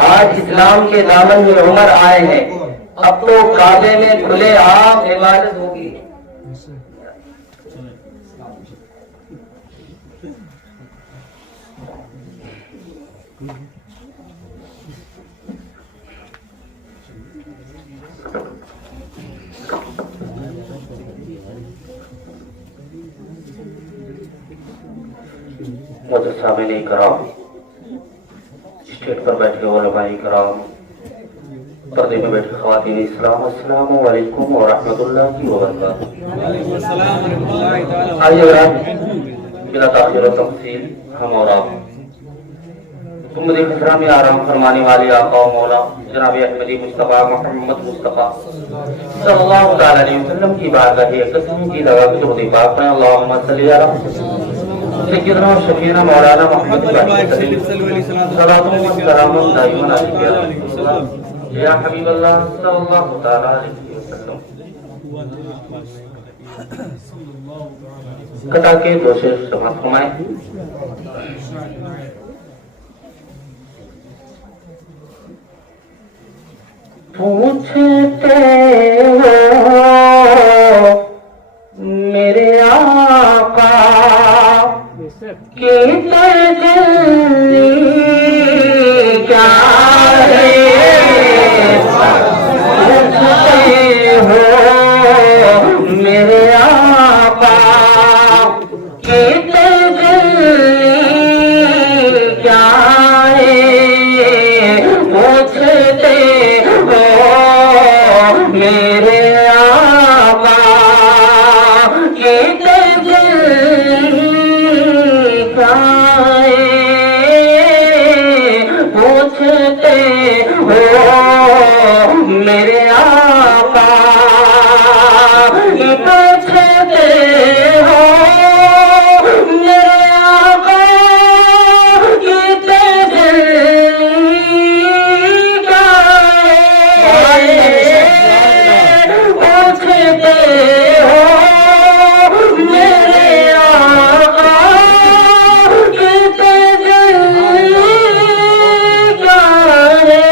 آج اسلام کے دامن میں عمر آئے ہیں، اب تو کعبے میں کھلے عام عبادت ہوگی۔ سامنے کرام، اسٹیج پر بیٹھ کے علماء کرام، پردے میں بیٹھ کے خواتین اسلام، السلام علیکم ورحمۃ اللہ وبرکاتہ۔ آئیے بلا تاخیر و تفصیل ہم اور آپ امت خسرہ میں آرام فرمانے والے آقا و مولا جناب احمدی مصطفیٰ محمد مصطفیٰ صلی اللہ تعالی علیہ وسلم کی بارگاہ قسم کی دعا کی درود پاک میں اللہم صلی علی سیدنا و شفیعنا مولانا محمد صلاۃ و سلام دائما علیہ یا حبیب اللہ صلی اللہ تعالی علیہ وسلم۔ قطع کے دو شعر سماعت فرمائیں۔ پوچھتے ہو میرے آقا کی تجلی کیا ہے، پوچھتے ہو میرے آقا کی تجلی کیا ہے، پوچھتے میرے آقا کی تجلی کیا ہے، پوچھتے ہو میرے آقا کی پوچھتے ہو میرے آقا کی تجلی کیا ہے، پوچھتے ہو میرے آقا کی تجلی کیا ہے،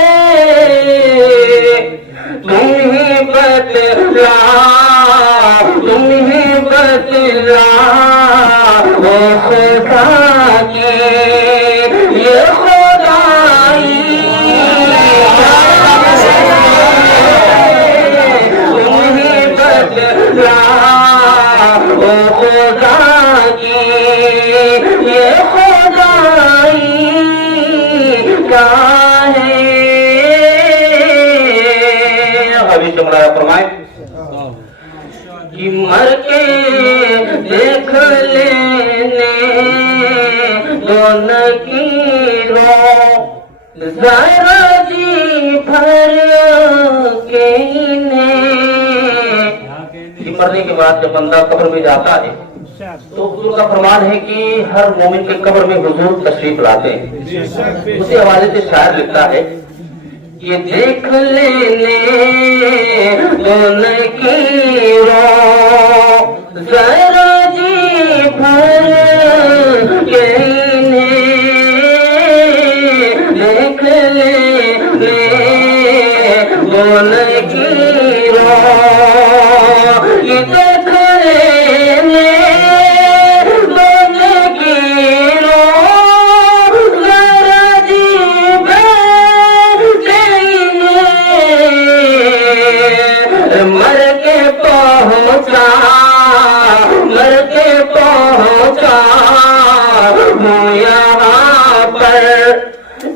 تم ہی بتلا وہ خدا کی یہ خدائی وہ خدا کی یہ خدائی کا ہے۔ ابھی شمرا فرمائیں کہ مر کے دیکھ لینے دونوں کی ذرا جی بھر کے انہیں مرنے کے بعد جب بندہ قبر میں جاتا ہے تو حضور کا فرمان ہے کہ ہر مومن کے قبر میں حضور تشریف لاتے ہیں. اسی حوالے سے شاعر لکھتا ہے کہ دیکھ لینے ذرا جی بھر کے دیکھ لینے یہ دیکھ لینے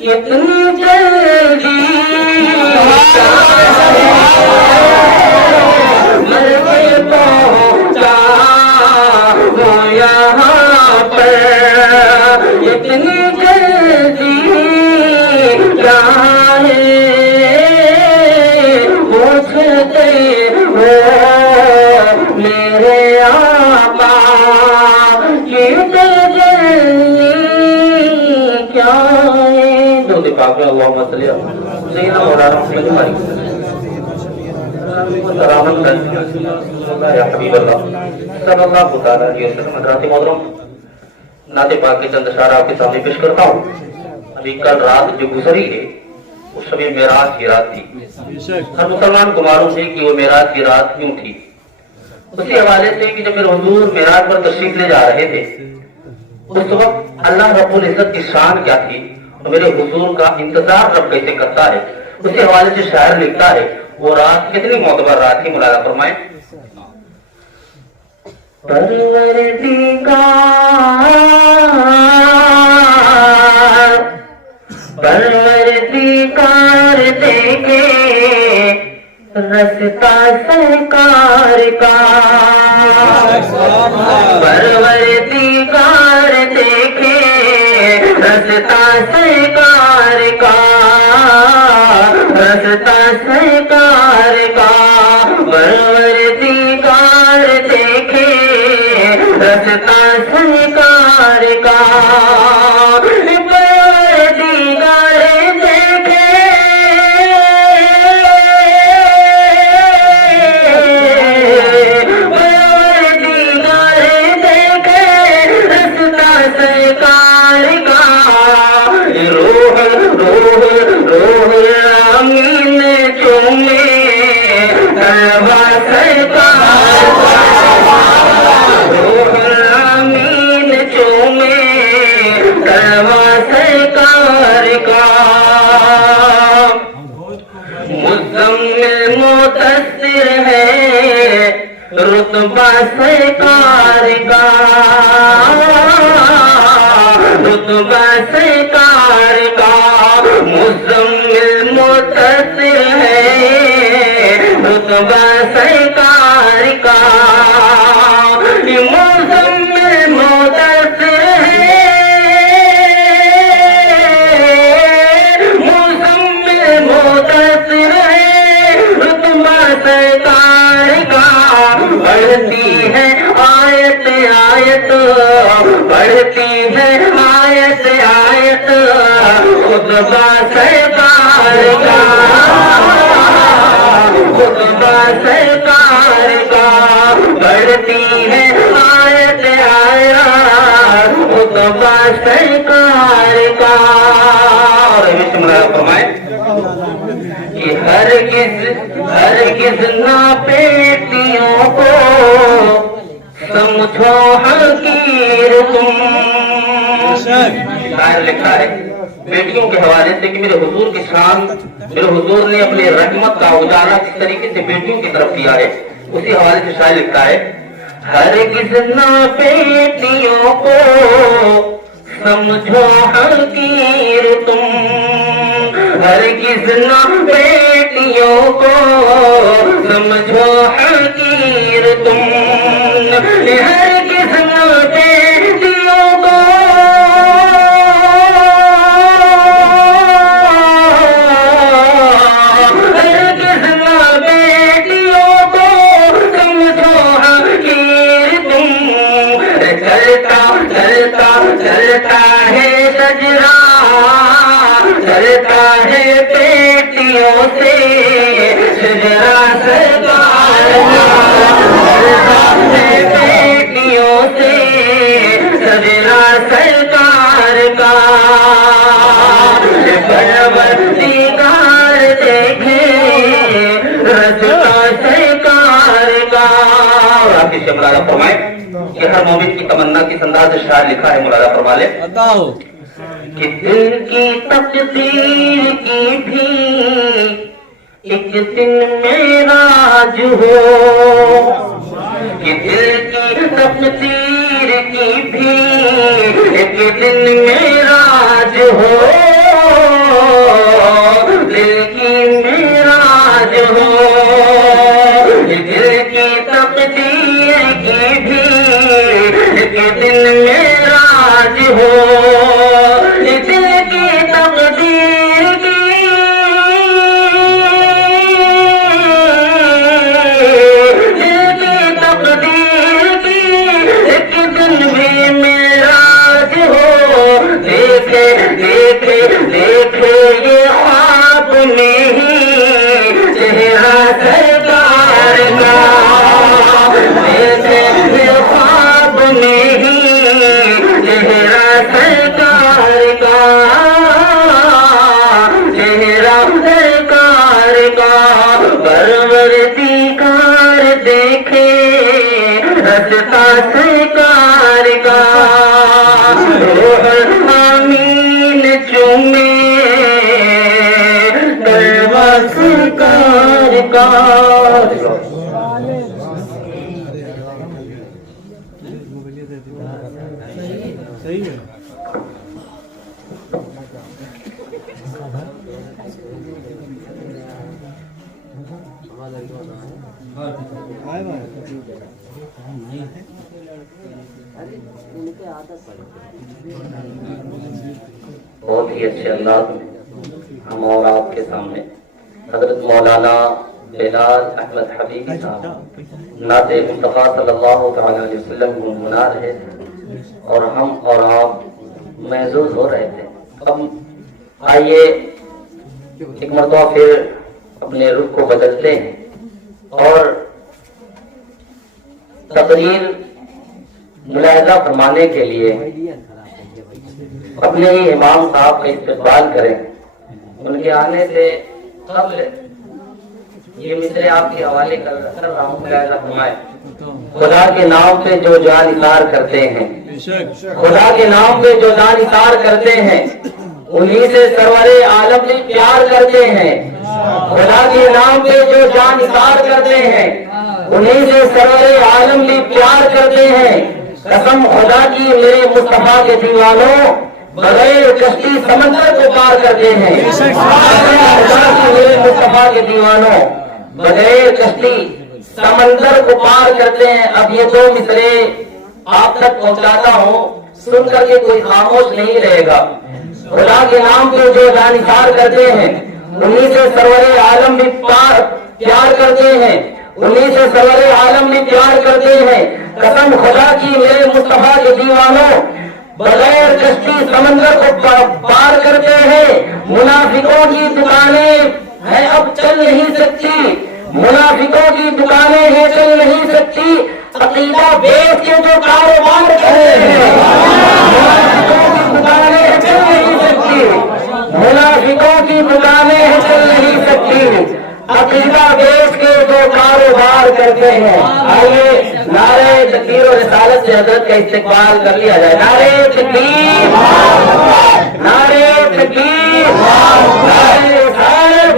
اتنی جلدی مر کے پہنچا وہ یہاں پر اتنی جلدی کیا ہے پوچھتے ہو میرے آقا اللهم صل على سيدنا مولانا محمد یا حبیب اللہ صلی اللہ تعالی علیہ وسلم. حضرات محترم، نعت پاک کے چند اشعار آپ کے سامنے پیش کرتا ہوں. ابھی کل رات جو گزری ہے اس سمے معراج کی رات تھی. ہر مسلمان کو معلوم ہے کہ وہ معراج کی رات کیوں تھی. اسی حوالے سے کہ جب میرے حضور معراج پر تشریف لے جا رہے تھے اس وقت اللہ رب العزت کی شان کیا تھی اور میرے حضور کا انتظار رب کیسے کرتا ہے. اسی حوالے سے شاعر لکھتا ہے وہ رات کتنی معتبر رات تھی. ملاحظہ فرمائیں. پروردگار دیکھے رستا سرکار کا پروردگار دیکھے رستا سرکار کا رستا سرکار کا پروردگار دیکھے رستا سرکار کا رتبہ سرکار کا رتبہ سرکار کا مزمل متصل ہے رتبہ سرکار کا مزمل متصل ہے مزمل متصل ہے رتبہ سرکار کا بڑھتی ہے آیت آیت بڑھتی ہے آیت آیت خطبہ سرکار کا خطبہ سرکار کا بڑھتی ہے آیت آیت خطبہ سرکار کا. ہرگز نہ بیٹیوں کو سمجھو حقیر تم. شاعر لکھا ہے بیٹیوں کے حوالے سے کہ میرے حضور کی شان میرے حضور نے اپنی رحمت کا اجالا کس طریقے سے بیٹیوں کی طرف کیا ہے. اسی حوالے سے شاعر لکھتا ہے ہرگز نہ بیٹیوں کو سمجھو حقیر تم ہرگز نہ بیٹیوں کو سمجھو حقیر تم ہرگز نہ بیٹیوں کو ہرگز نہ بیٹیوں کو سمجھو حقیر تم چلتا چلتا چلتا ہے شجرا چلتا ہے پیٹیوں سے شجرا سرکار چلتا ہے پیٹیوں سے شجرا سرکار کا پروردگار دیکھے رستا سرکار کا. آپ کی ملازہ فرمائے کہ ہر مومن کی تمنا کس انداز سے شعر لکھا ہے. ملازہ فرما لے کہ دل کی تقدیر کی بھی ایک دن معراج ہو کہ دل کی تقدیر کی بھی ایک دن معراج ہو دل کی معراج ہو دل کی تقدیر کی بھی ایک دن معراج ہو دل کی تقدیر کی دل کی تقدیر کی ایک دن بھی معراج ہو. دیکھے دیکھے دیکھے یہ خواب میں ہی چہرہ سرکار کا دیکھے یہ خواب میں ہی چہرہ سرکار کا چہرہ سرکار کا پروردگار دیکھے رستا سرکار کا روح آمین چومے کلمہ سرکار کا. بہت ہی اچھے انداز میں ہم اور آپ کے سامنے حضرت مولانا بلال احمد حبیبی صاحب نعت مصطفیٰ صلی اللہ تعالی علیہ وسلم گنگنا رہے تھے اور ہم اور آپ محظوظ ہو رہے تھے. اب آئیے ایک مرتبہ پھر اپنے رخ کو بدلتے ہیں اور تقریر ملاحظہ فرمانے کے لیے اپنے ہی امام صاحب کا استقبال کریں. ان کے آنے سے قبل یہ مصرے آپ کے حوالے کر رہا ہوں. ملاحظہ فرمائیں. خدا کے نام پہ جو جان نثار کرتے ہیں خدا کے نام پہ جو جان نثار کرتے ہیں انہی سے سرور عالم بھی پیار کرتے ہیں. خدا کے نام پہ جو جان نثار کرتے ہیں انہی سے سرور عالم بھی پیار کرتے ہیں. قسم خدا کی میرے مصطفیٰ کے دیوانوں بغیر کشتی سمندر کو پار کرتے ہیں. قسم خدا کی میرے مصطفیٰ کے دیوانوں بغیر کشتی سمندر کو پار کرتے ہیں. اب یہ دو مصرے آپ تک پہنچاتا ہوں, سن کر کے کوئی خاموش نہیں رہے گا. خدا کے نام پہ جو جان نثار کرتے ہیں انہی سے سرور عالم بھی پیار کرتے ہیں انہی سے سرور عالم بھی پیار کرتے ہیں. قسم خدا کی میرے مصطفیٰ کے دیوانوں بغیر کشتی سمندر کو پار کرتے ہیں. منافقوں کی دکانیں ہیں اب چل نہیں سکتی, منافقوں کی دکانیں ہیں چل نہیں سکتی. عقیدہ بیچ کے جو کاروبار کر رہے ہیں منافقوں کی دکانیں چل نہیں سکتی, منافقوں کی دکانیں چل نہیں سکتی. عقیدہ بیچ کے جو کاروبار کرتے ہیں. آئیے نعرہ تکبیر و رسالت سے حضرت کا استقبال کر لیا جائے. نعرہ تکبیر, نعرہ تکبیر, نعرہ رسالت,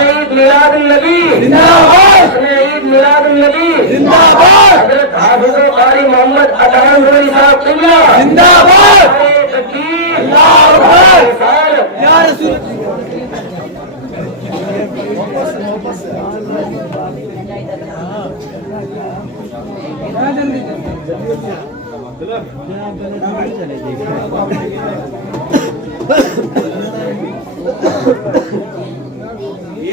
عید میلاد النبی زندہ باد, عید میلاد النبی زندہ باد. حضرت حافظ قاری محمد اطہر نوری صاحب قبلہ زندہ باد. نعرہ تکبیر, رسالت یا رسول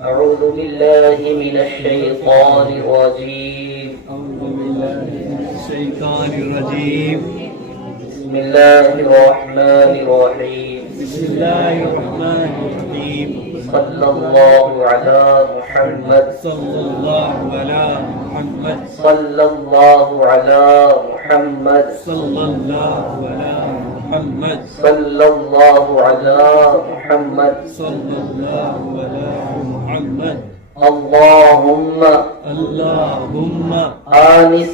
أعوذ بالله من الشيطان الرجيم بسم الله الرحمن الرحيم صلى الله على محمد صلى الله على محمد صلى الله على محمد صلى الله على محمد صلى الله على محمد صلى الله على محمد اللهم آنس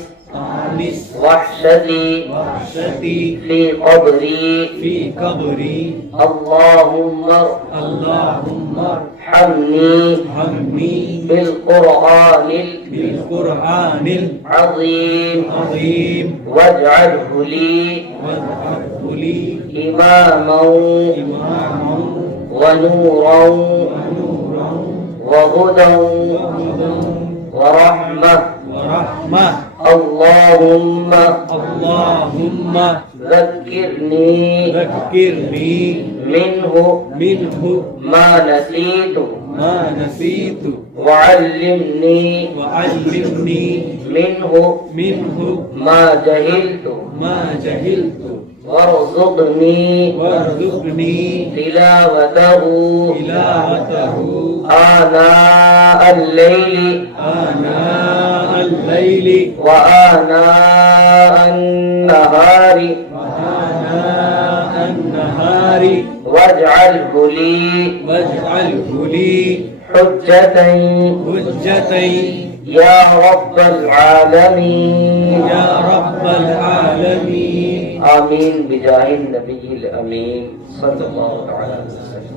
وحشتي في قبري اللهم ارحمني بالقرآن العظيم واجعله لي إماما ونورا وهدى ورحمة اللهم ذكرني منه ما نسيت وعلمني منه ما جهلت وارزقني تلاوته آناء الليل وآناء النهار واجعله لي حجة يا رب العالمين آمين بجاه النبي الأمين صلى الله عليه وسلم.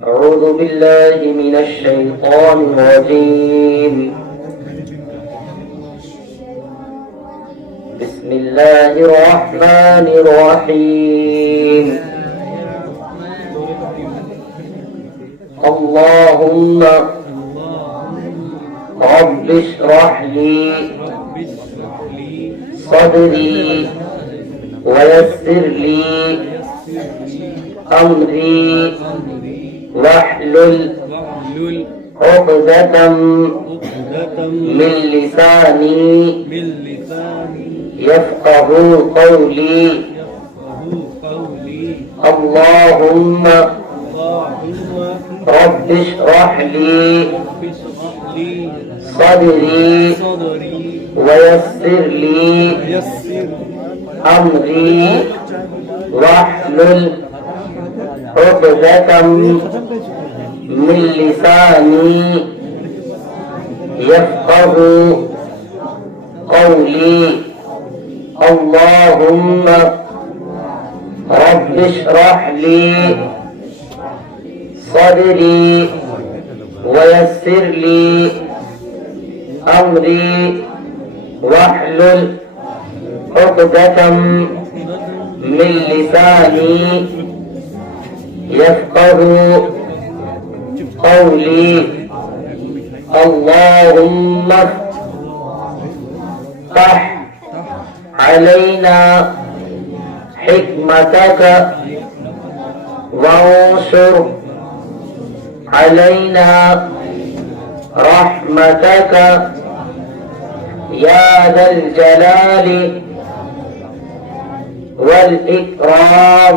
أعوذ بالله من الشيطان الرجيم بسم الله الرحمن الرحيم اللهم رب اشرح لي صدري ويسر لي أمري واحلل عقدة من لساني يفقه قولي اللهم رب اشرح لي صدري ويسر لي أمري واحلل عقدة من لساني يفقه قولي اللهم رب اشرح لي صدري ويسر لي أمري واحلل عقدة من لساني يفقه قولي اللهم افتح علينا حكمتك وانشر علينا رحمتك يا ذا الجلال والإكرام.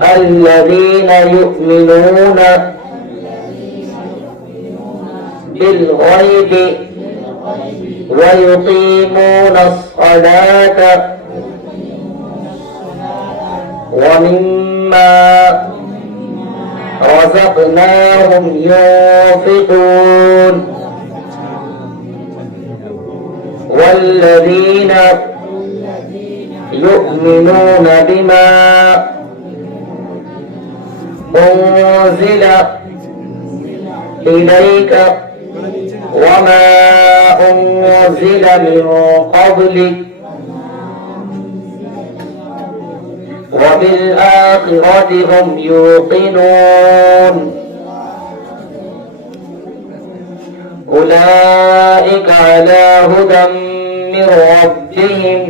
الذين يؤمنون بالغيب ويقيمون الصلاة ومما رزقناهم ينفقون والذين يؤمنون بما أنزل إليك وما أنزل من قبلك وبالآخرة هم يوقنون أولئك على هدى من ربهم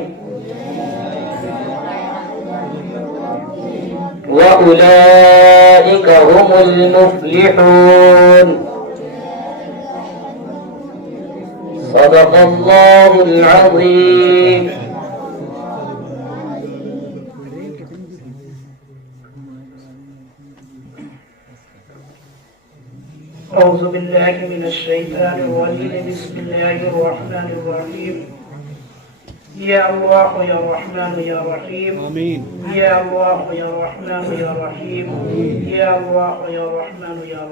وأولئك هم المفلحون صدق الله العظيم. أعوذ بالله من الشيطان الرجيم بسم الله الرحمن الرحيم يا الله يا رحمن يا رحيم آمين يا الله يا رحمن يا رحيم يا الله يا رحمن يا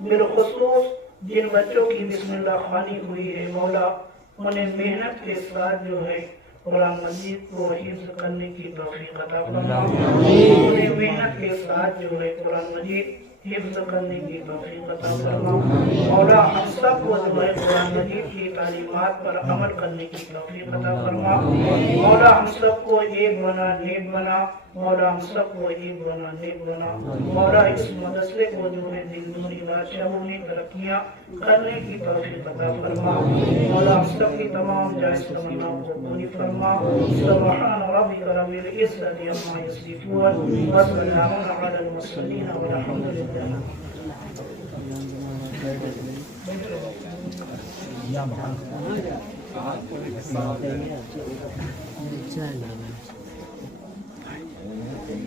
بالخصوص جن بچوں کی بسم اللہ خوانی ہوئی ہے مولا انہیں محنت کے ساتھ جو ہے قرآن مجید کو حفظ کرنے کی توفیق عطا فرما، انہیں محنت کے ساتھ جو ہے قرآن مجید حفظ کرنے کی توفیق عطا فرما۔ مولا ہم سب کو جو ہے قرآن مجید کی تعلیمات پر عمل کرنے کی توفیق عطا فرما۔ مولا ہم سب کو ایک بنا نیک بنا، مولا ہم سب کو ایک بنا نیک بنا۔ مولا اس مدرسے کو جو ہے دین دنیا بادشاہوں میں ترقیاں کرنے کی توفیق عطا فرما۔ مولا ہم سب کی تمام جائز تمناؤں کو پوری فرما۔ سبحان ربک رب العزت عما یصفون وسلام علی المرسلین والحمد للہ۔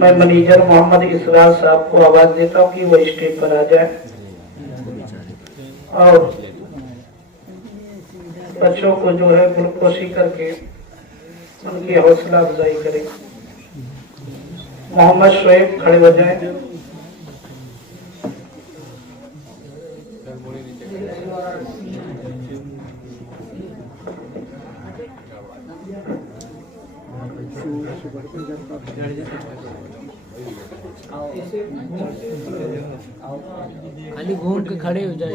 میں منیجر محمد اسرار صاحب کو آواز دیتا ہوں کہ وہ اسٹیج پر آ جائے اور بچوں کو جو ہے گلوکوشی کر کے ان کی حوصلہ افزائی کرے۔ محمد شعیب کھڑے ہو جائیں۔ خالی گھوم کے کھڑے ہو جائے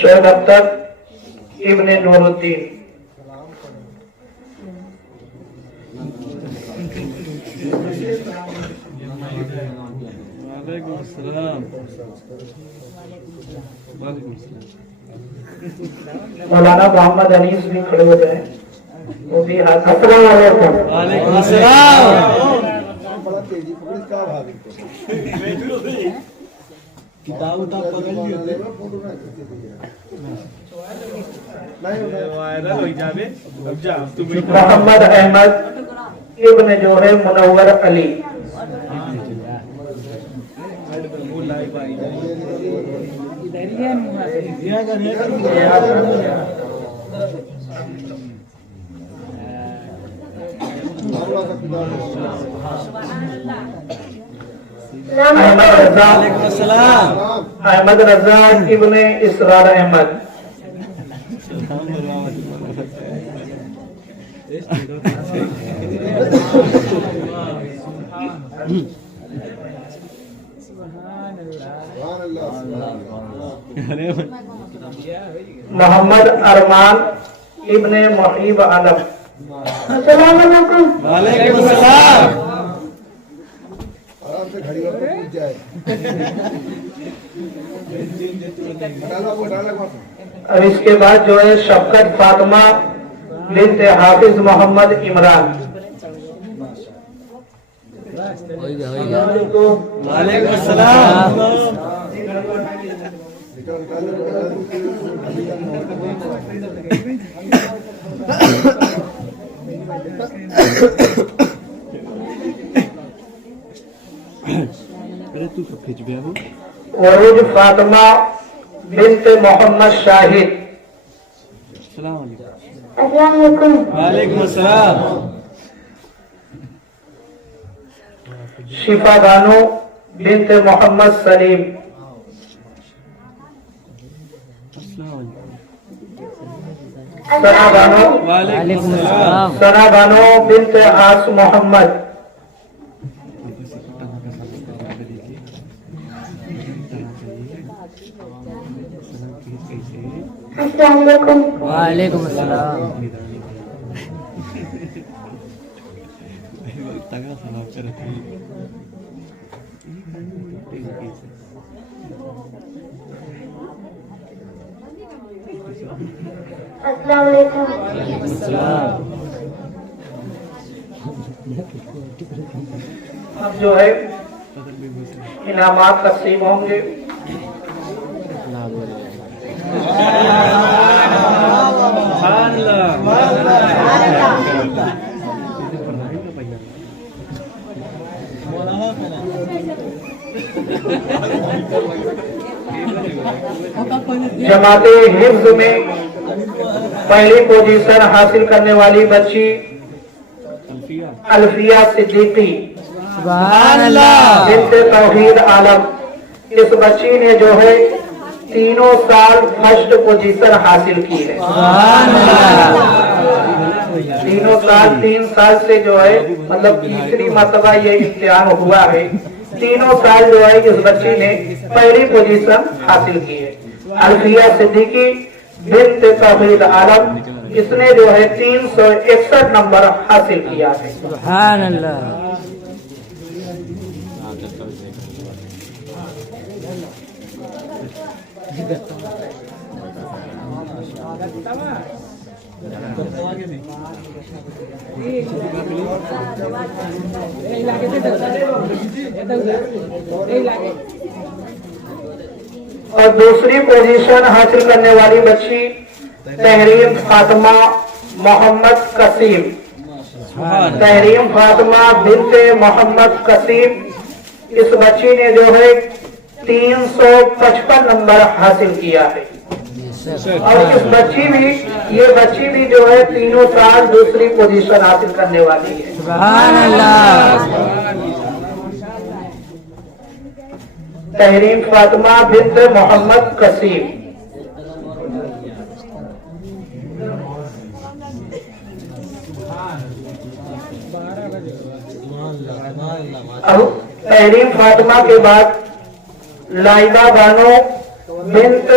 شعیب اختر ابن نور الدین۔ وعلیکم السلام۔ مولانا محمد انیس بھی کھڑے ہو جائیں، وہ بھی ہاتھ۔ السلام علیکم۔ وعلیکم السلام۔ کتاب پکڑ لی ہوتے وائرل ہو جاوے اب جا محمد احمد ابن جو ہے منور علی۔ احمد رضا ابن اسرار احمد۔ محمد ارمان ابن محیب عالم۔ السلام علیکم۔ وعلیکم السلام۔ اور اس کے بعد جو ہے شفقت فاطمہ بنت حافظ محمد عمران۔ وعلیکم السلام۔ عروج فاطمہ بنت محمد شاہد۔ السلام علیکم۔ وعلیکم السلام۔ شفا بانو بنت محمد سلیم۔ ثنا بانو وعلیکم السلام۔ ثنا بانو بنت آس محمد۔ السلام علیکم۔ وعلیکم السلام۔ السلام علیکم. اب جو ہے انعامات تقسیم ہوں گے. جماعت حفظ میں پہلی پوزیشن حاصل کرنے والی بچی الفیہ صدیقی بنت توحید عالم. اس بچی نے جو ہے تینوں سال فرسٹ پوزیشن حاصل کی ہے. تینوں سال 3 سال سے جو ہے مطلب تیسری مرتبہ یہ امتحان ہوا ہے. تینوں سال جو ہے اس بچی نے پہلی پوزیشن حاصل کی ہے. الفیہ صدیقی بنت توحید عالم اس نے جو ہے 361 نمبر حاصل کیا ہے. سبحان اللہ. اور دوسری پوزیشن حاصل کرنے والی بچی تحریم فاطمہ محمد قسیم. تحریم فاطمہ بنت محمد قسیم اس بچی نے جو ہے 355 نمبر حاصل کیا ہے. اور اس یہ بچی بھی جو ہے تینوں سال دوسری پوزیشن حاصل کرنے والی ہے. سبحان اللہ. تحریم فاطمہ بنت محمد قسیم. اب تحریم فاطمہ کے بعد لائبہ بانو بنت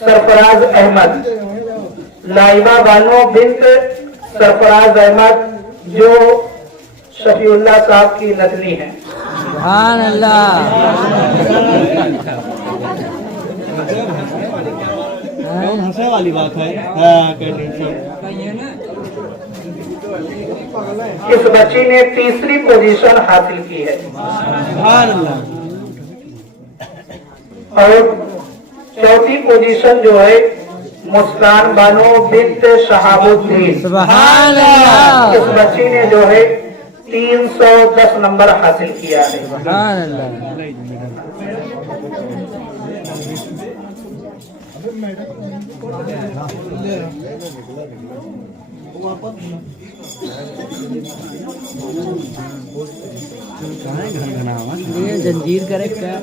سرفراز احمد. لائبہ بانو بنت سرفراز احمد جو شفیع اللہ صاحب کی نتنی ہے. سبحان اللہ. ہنسنے والی بات ہے. اس بچی نے تیسری پوزیشن حاصل کی ہے. سبحان اللہ. اور چوتھی پوزیشن جو ہے مسکان بانو بنت شہاب الدین. سبحان اللہ. اس بچی نے جو ہے 310 نمبر حاصل کیا ہے. سبحان اللہ. یہ زنجیر کرے کیا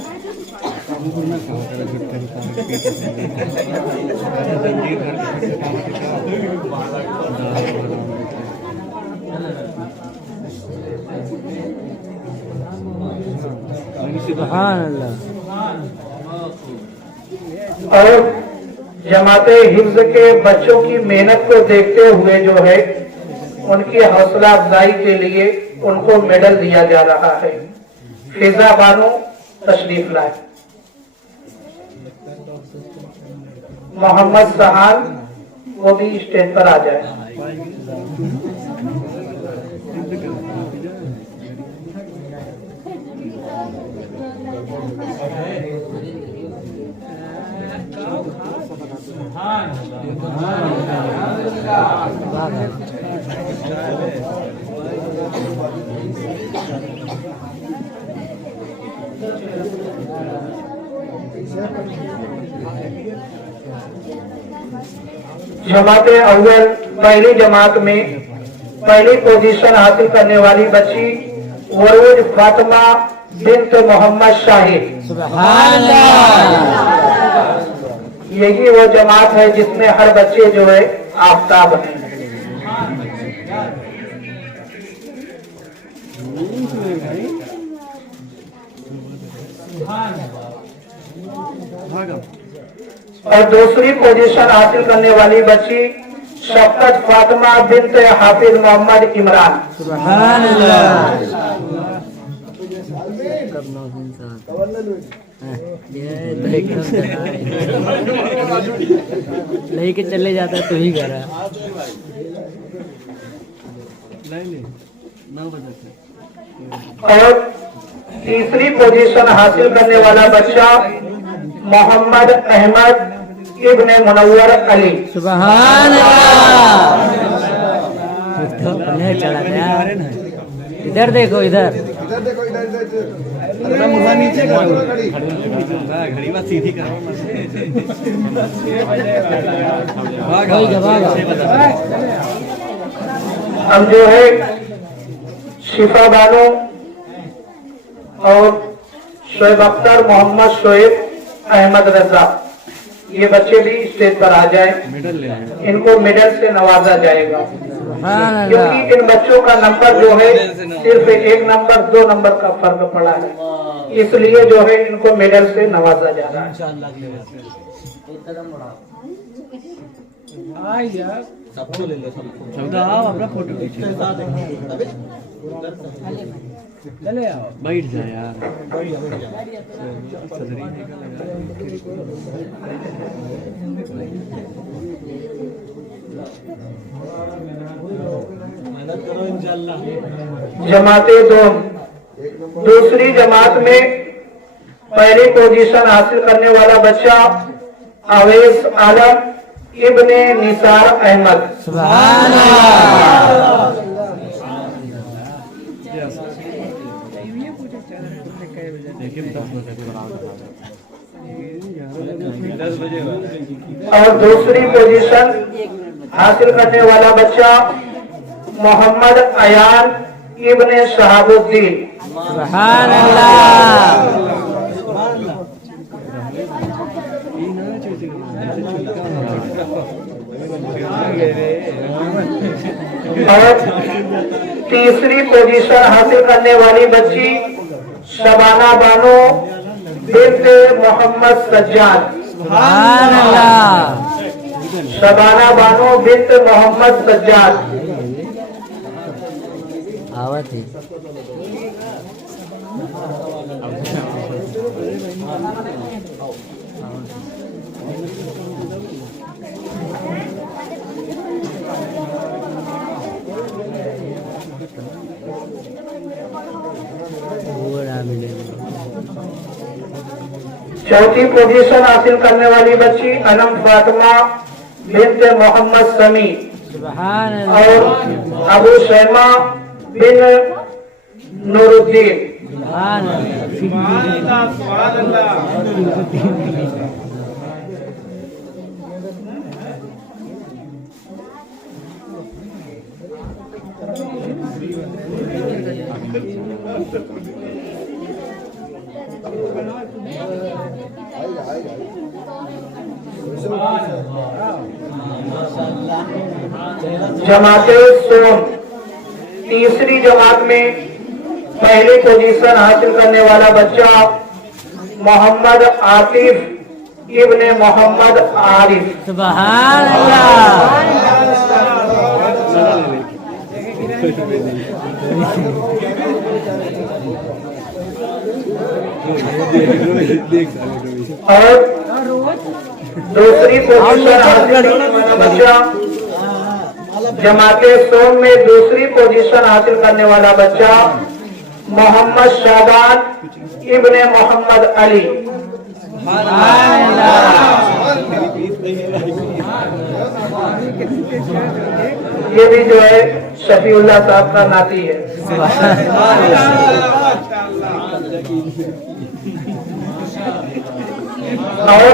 سبحان اللہ. اور جماعت حفظ کے بچوں کی محنت کو دیکھتے ہوئے جو ہے ان کی حوصلہ افزائی کے لیے ان کو میڈل دیا جا رہا ہے. فضا بانو تشریف لائے. محمد سہان وہ بھی اسٹیج پر آ جائے. جماعت اول پہلی جماعت میں پہلی پوزیشن حاصل کرنے والی بچی وروج فاطمہ بنت محمد شاہد. سبحان اللہ. یہی وہ جماعت ہے جس میں ہر بچے جو ہے آفتاب ہیں. اور دوسری پوزیشن حاصل کرنے والی بچی شفقت فاطمہ بنت حافظ محمد عمران. سبحان اللہ. لے کے چلے جاتا تو ہی کر رہا اور تیسری پوزیشن حاصل کرنے والا بچہ محمد احمد ابن منور علی. سبحان اللہ. چلا گیا. ادھر دیکھو ادھر. نیچے کرو گھڑی بات سیدھی کرو. اب جو ہے شفا بانو اور شعیب اختر محمد شعیب احمد رضا یہ بچے بھی اسٹیج پر آ جائیں. ان کو میڈل سے نوازا جائے گا کیونکہ ان بچوں کا نمبر جو ہے صرف 1 نمبر 2 نمبر کا فرق پڑا ہے, اس لیے جو ہے ان کو میڈل سے نوازا جا رہا ہے. بیٹھ جا یار. جماعت دوسری جماعت میں پہلی پوزیشن حاصل کرنے والا بچہ اویس عالم ابن نثار احمد. سبحان اللہ. اور دوسری پوزیشن حاصل کرنے والا بچہ محمد ایان ابن شہاب الدین. سبحان اللہ. اور تیسری پوزیشن حاصل کرنے والی بچی شبانہ بانو بنت محمد سجاد. سبحان اللہ. شبانہ بانو بنت محمد سجاد. آوت ہے. چوتھی پوزیشن حاصل کرنے والی بچی انم فاطمہ بنت محمد سمی سبحان اللہ. اور ابو شیمہ بن نور الدین. سبحان جماعت سون تیسری جماعت میں پہلی پوزیشن حاصل کرنے والا بچہ محمد عاطف ابن محمد عارف. سبحان اللہ. اور دوسری پوزیشن حاصل کرنے والا بچہ جماعت سون میں دوسری پوزیشن حاصل کرنے والا بچہ محمد شادان ابن محمد علی. یہ بھی جو ہے شفیع اللہ صاحب کا ناتی ہے. اور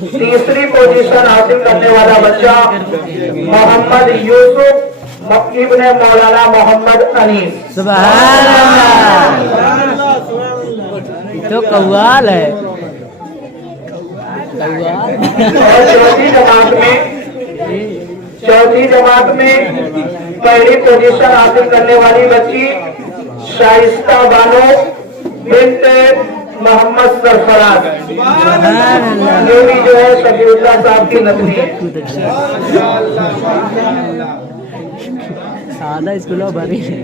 تیسری پوزیشن حاصل کرنے والا بچہ محمد یوسف ابن مولانا محمد انیس. سبحان اللہ. تو قوال ہے. اور چوتھی جماعت میں پہلی پوزیشن حاصل کرنے والی بچی شائستہ بانو بنت محمد سرفراز. یہ بھی جو ہے شفیع اللہ صاحب کی نتنی ہے. سادہ اسکولوں بھری ہے.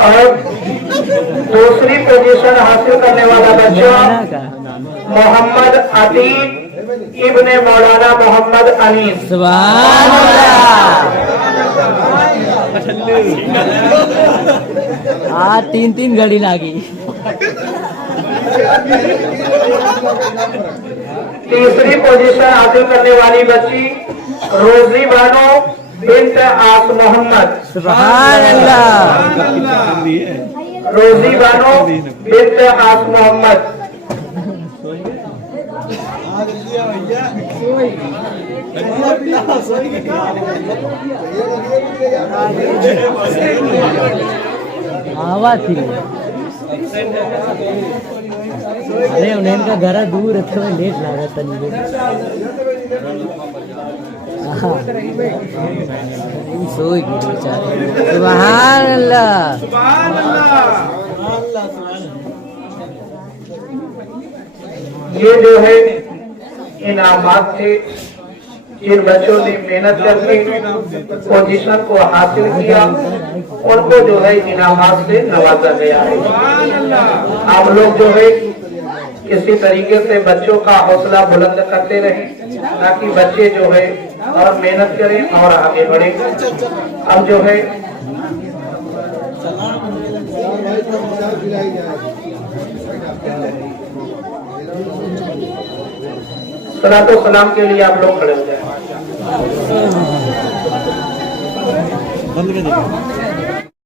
اور دوسری پوزیشن حاصل کرنے والا بچہ محمد عتیق ابن مولانا محمد انیس. سبحان اللہ. تین گھڑی لاگی. تیسری پوزیشن حاصل کرنے والی بچی روزی بانو بنت آس محمد. سبحان اللہ. روزی بانو بنت آس محمد. آواز تھی. ارے انہیں ان کا گھر دور ہے تو لیٹ لگا تنی سوئی گئی بیچارے. سبحان اللہ. یہ جو ہے انعامات تھے جن بچوں نے محنت کر کے پوزیشن کو حاصل کیا ان کو جو ہے انعامات سے نوازا گیا ہے. آپ لوگ جو ہے کسی طریقے سے بچوں کا حوصلہ بلند کرتے رہیں تاکہ بچے جو ہے اور محنت کریں اور آگے بڑھیں. اب جو ہے صلاۃ و سلام کے لیے آپ لوگ کھڑے ہو جائیں.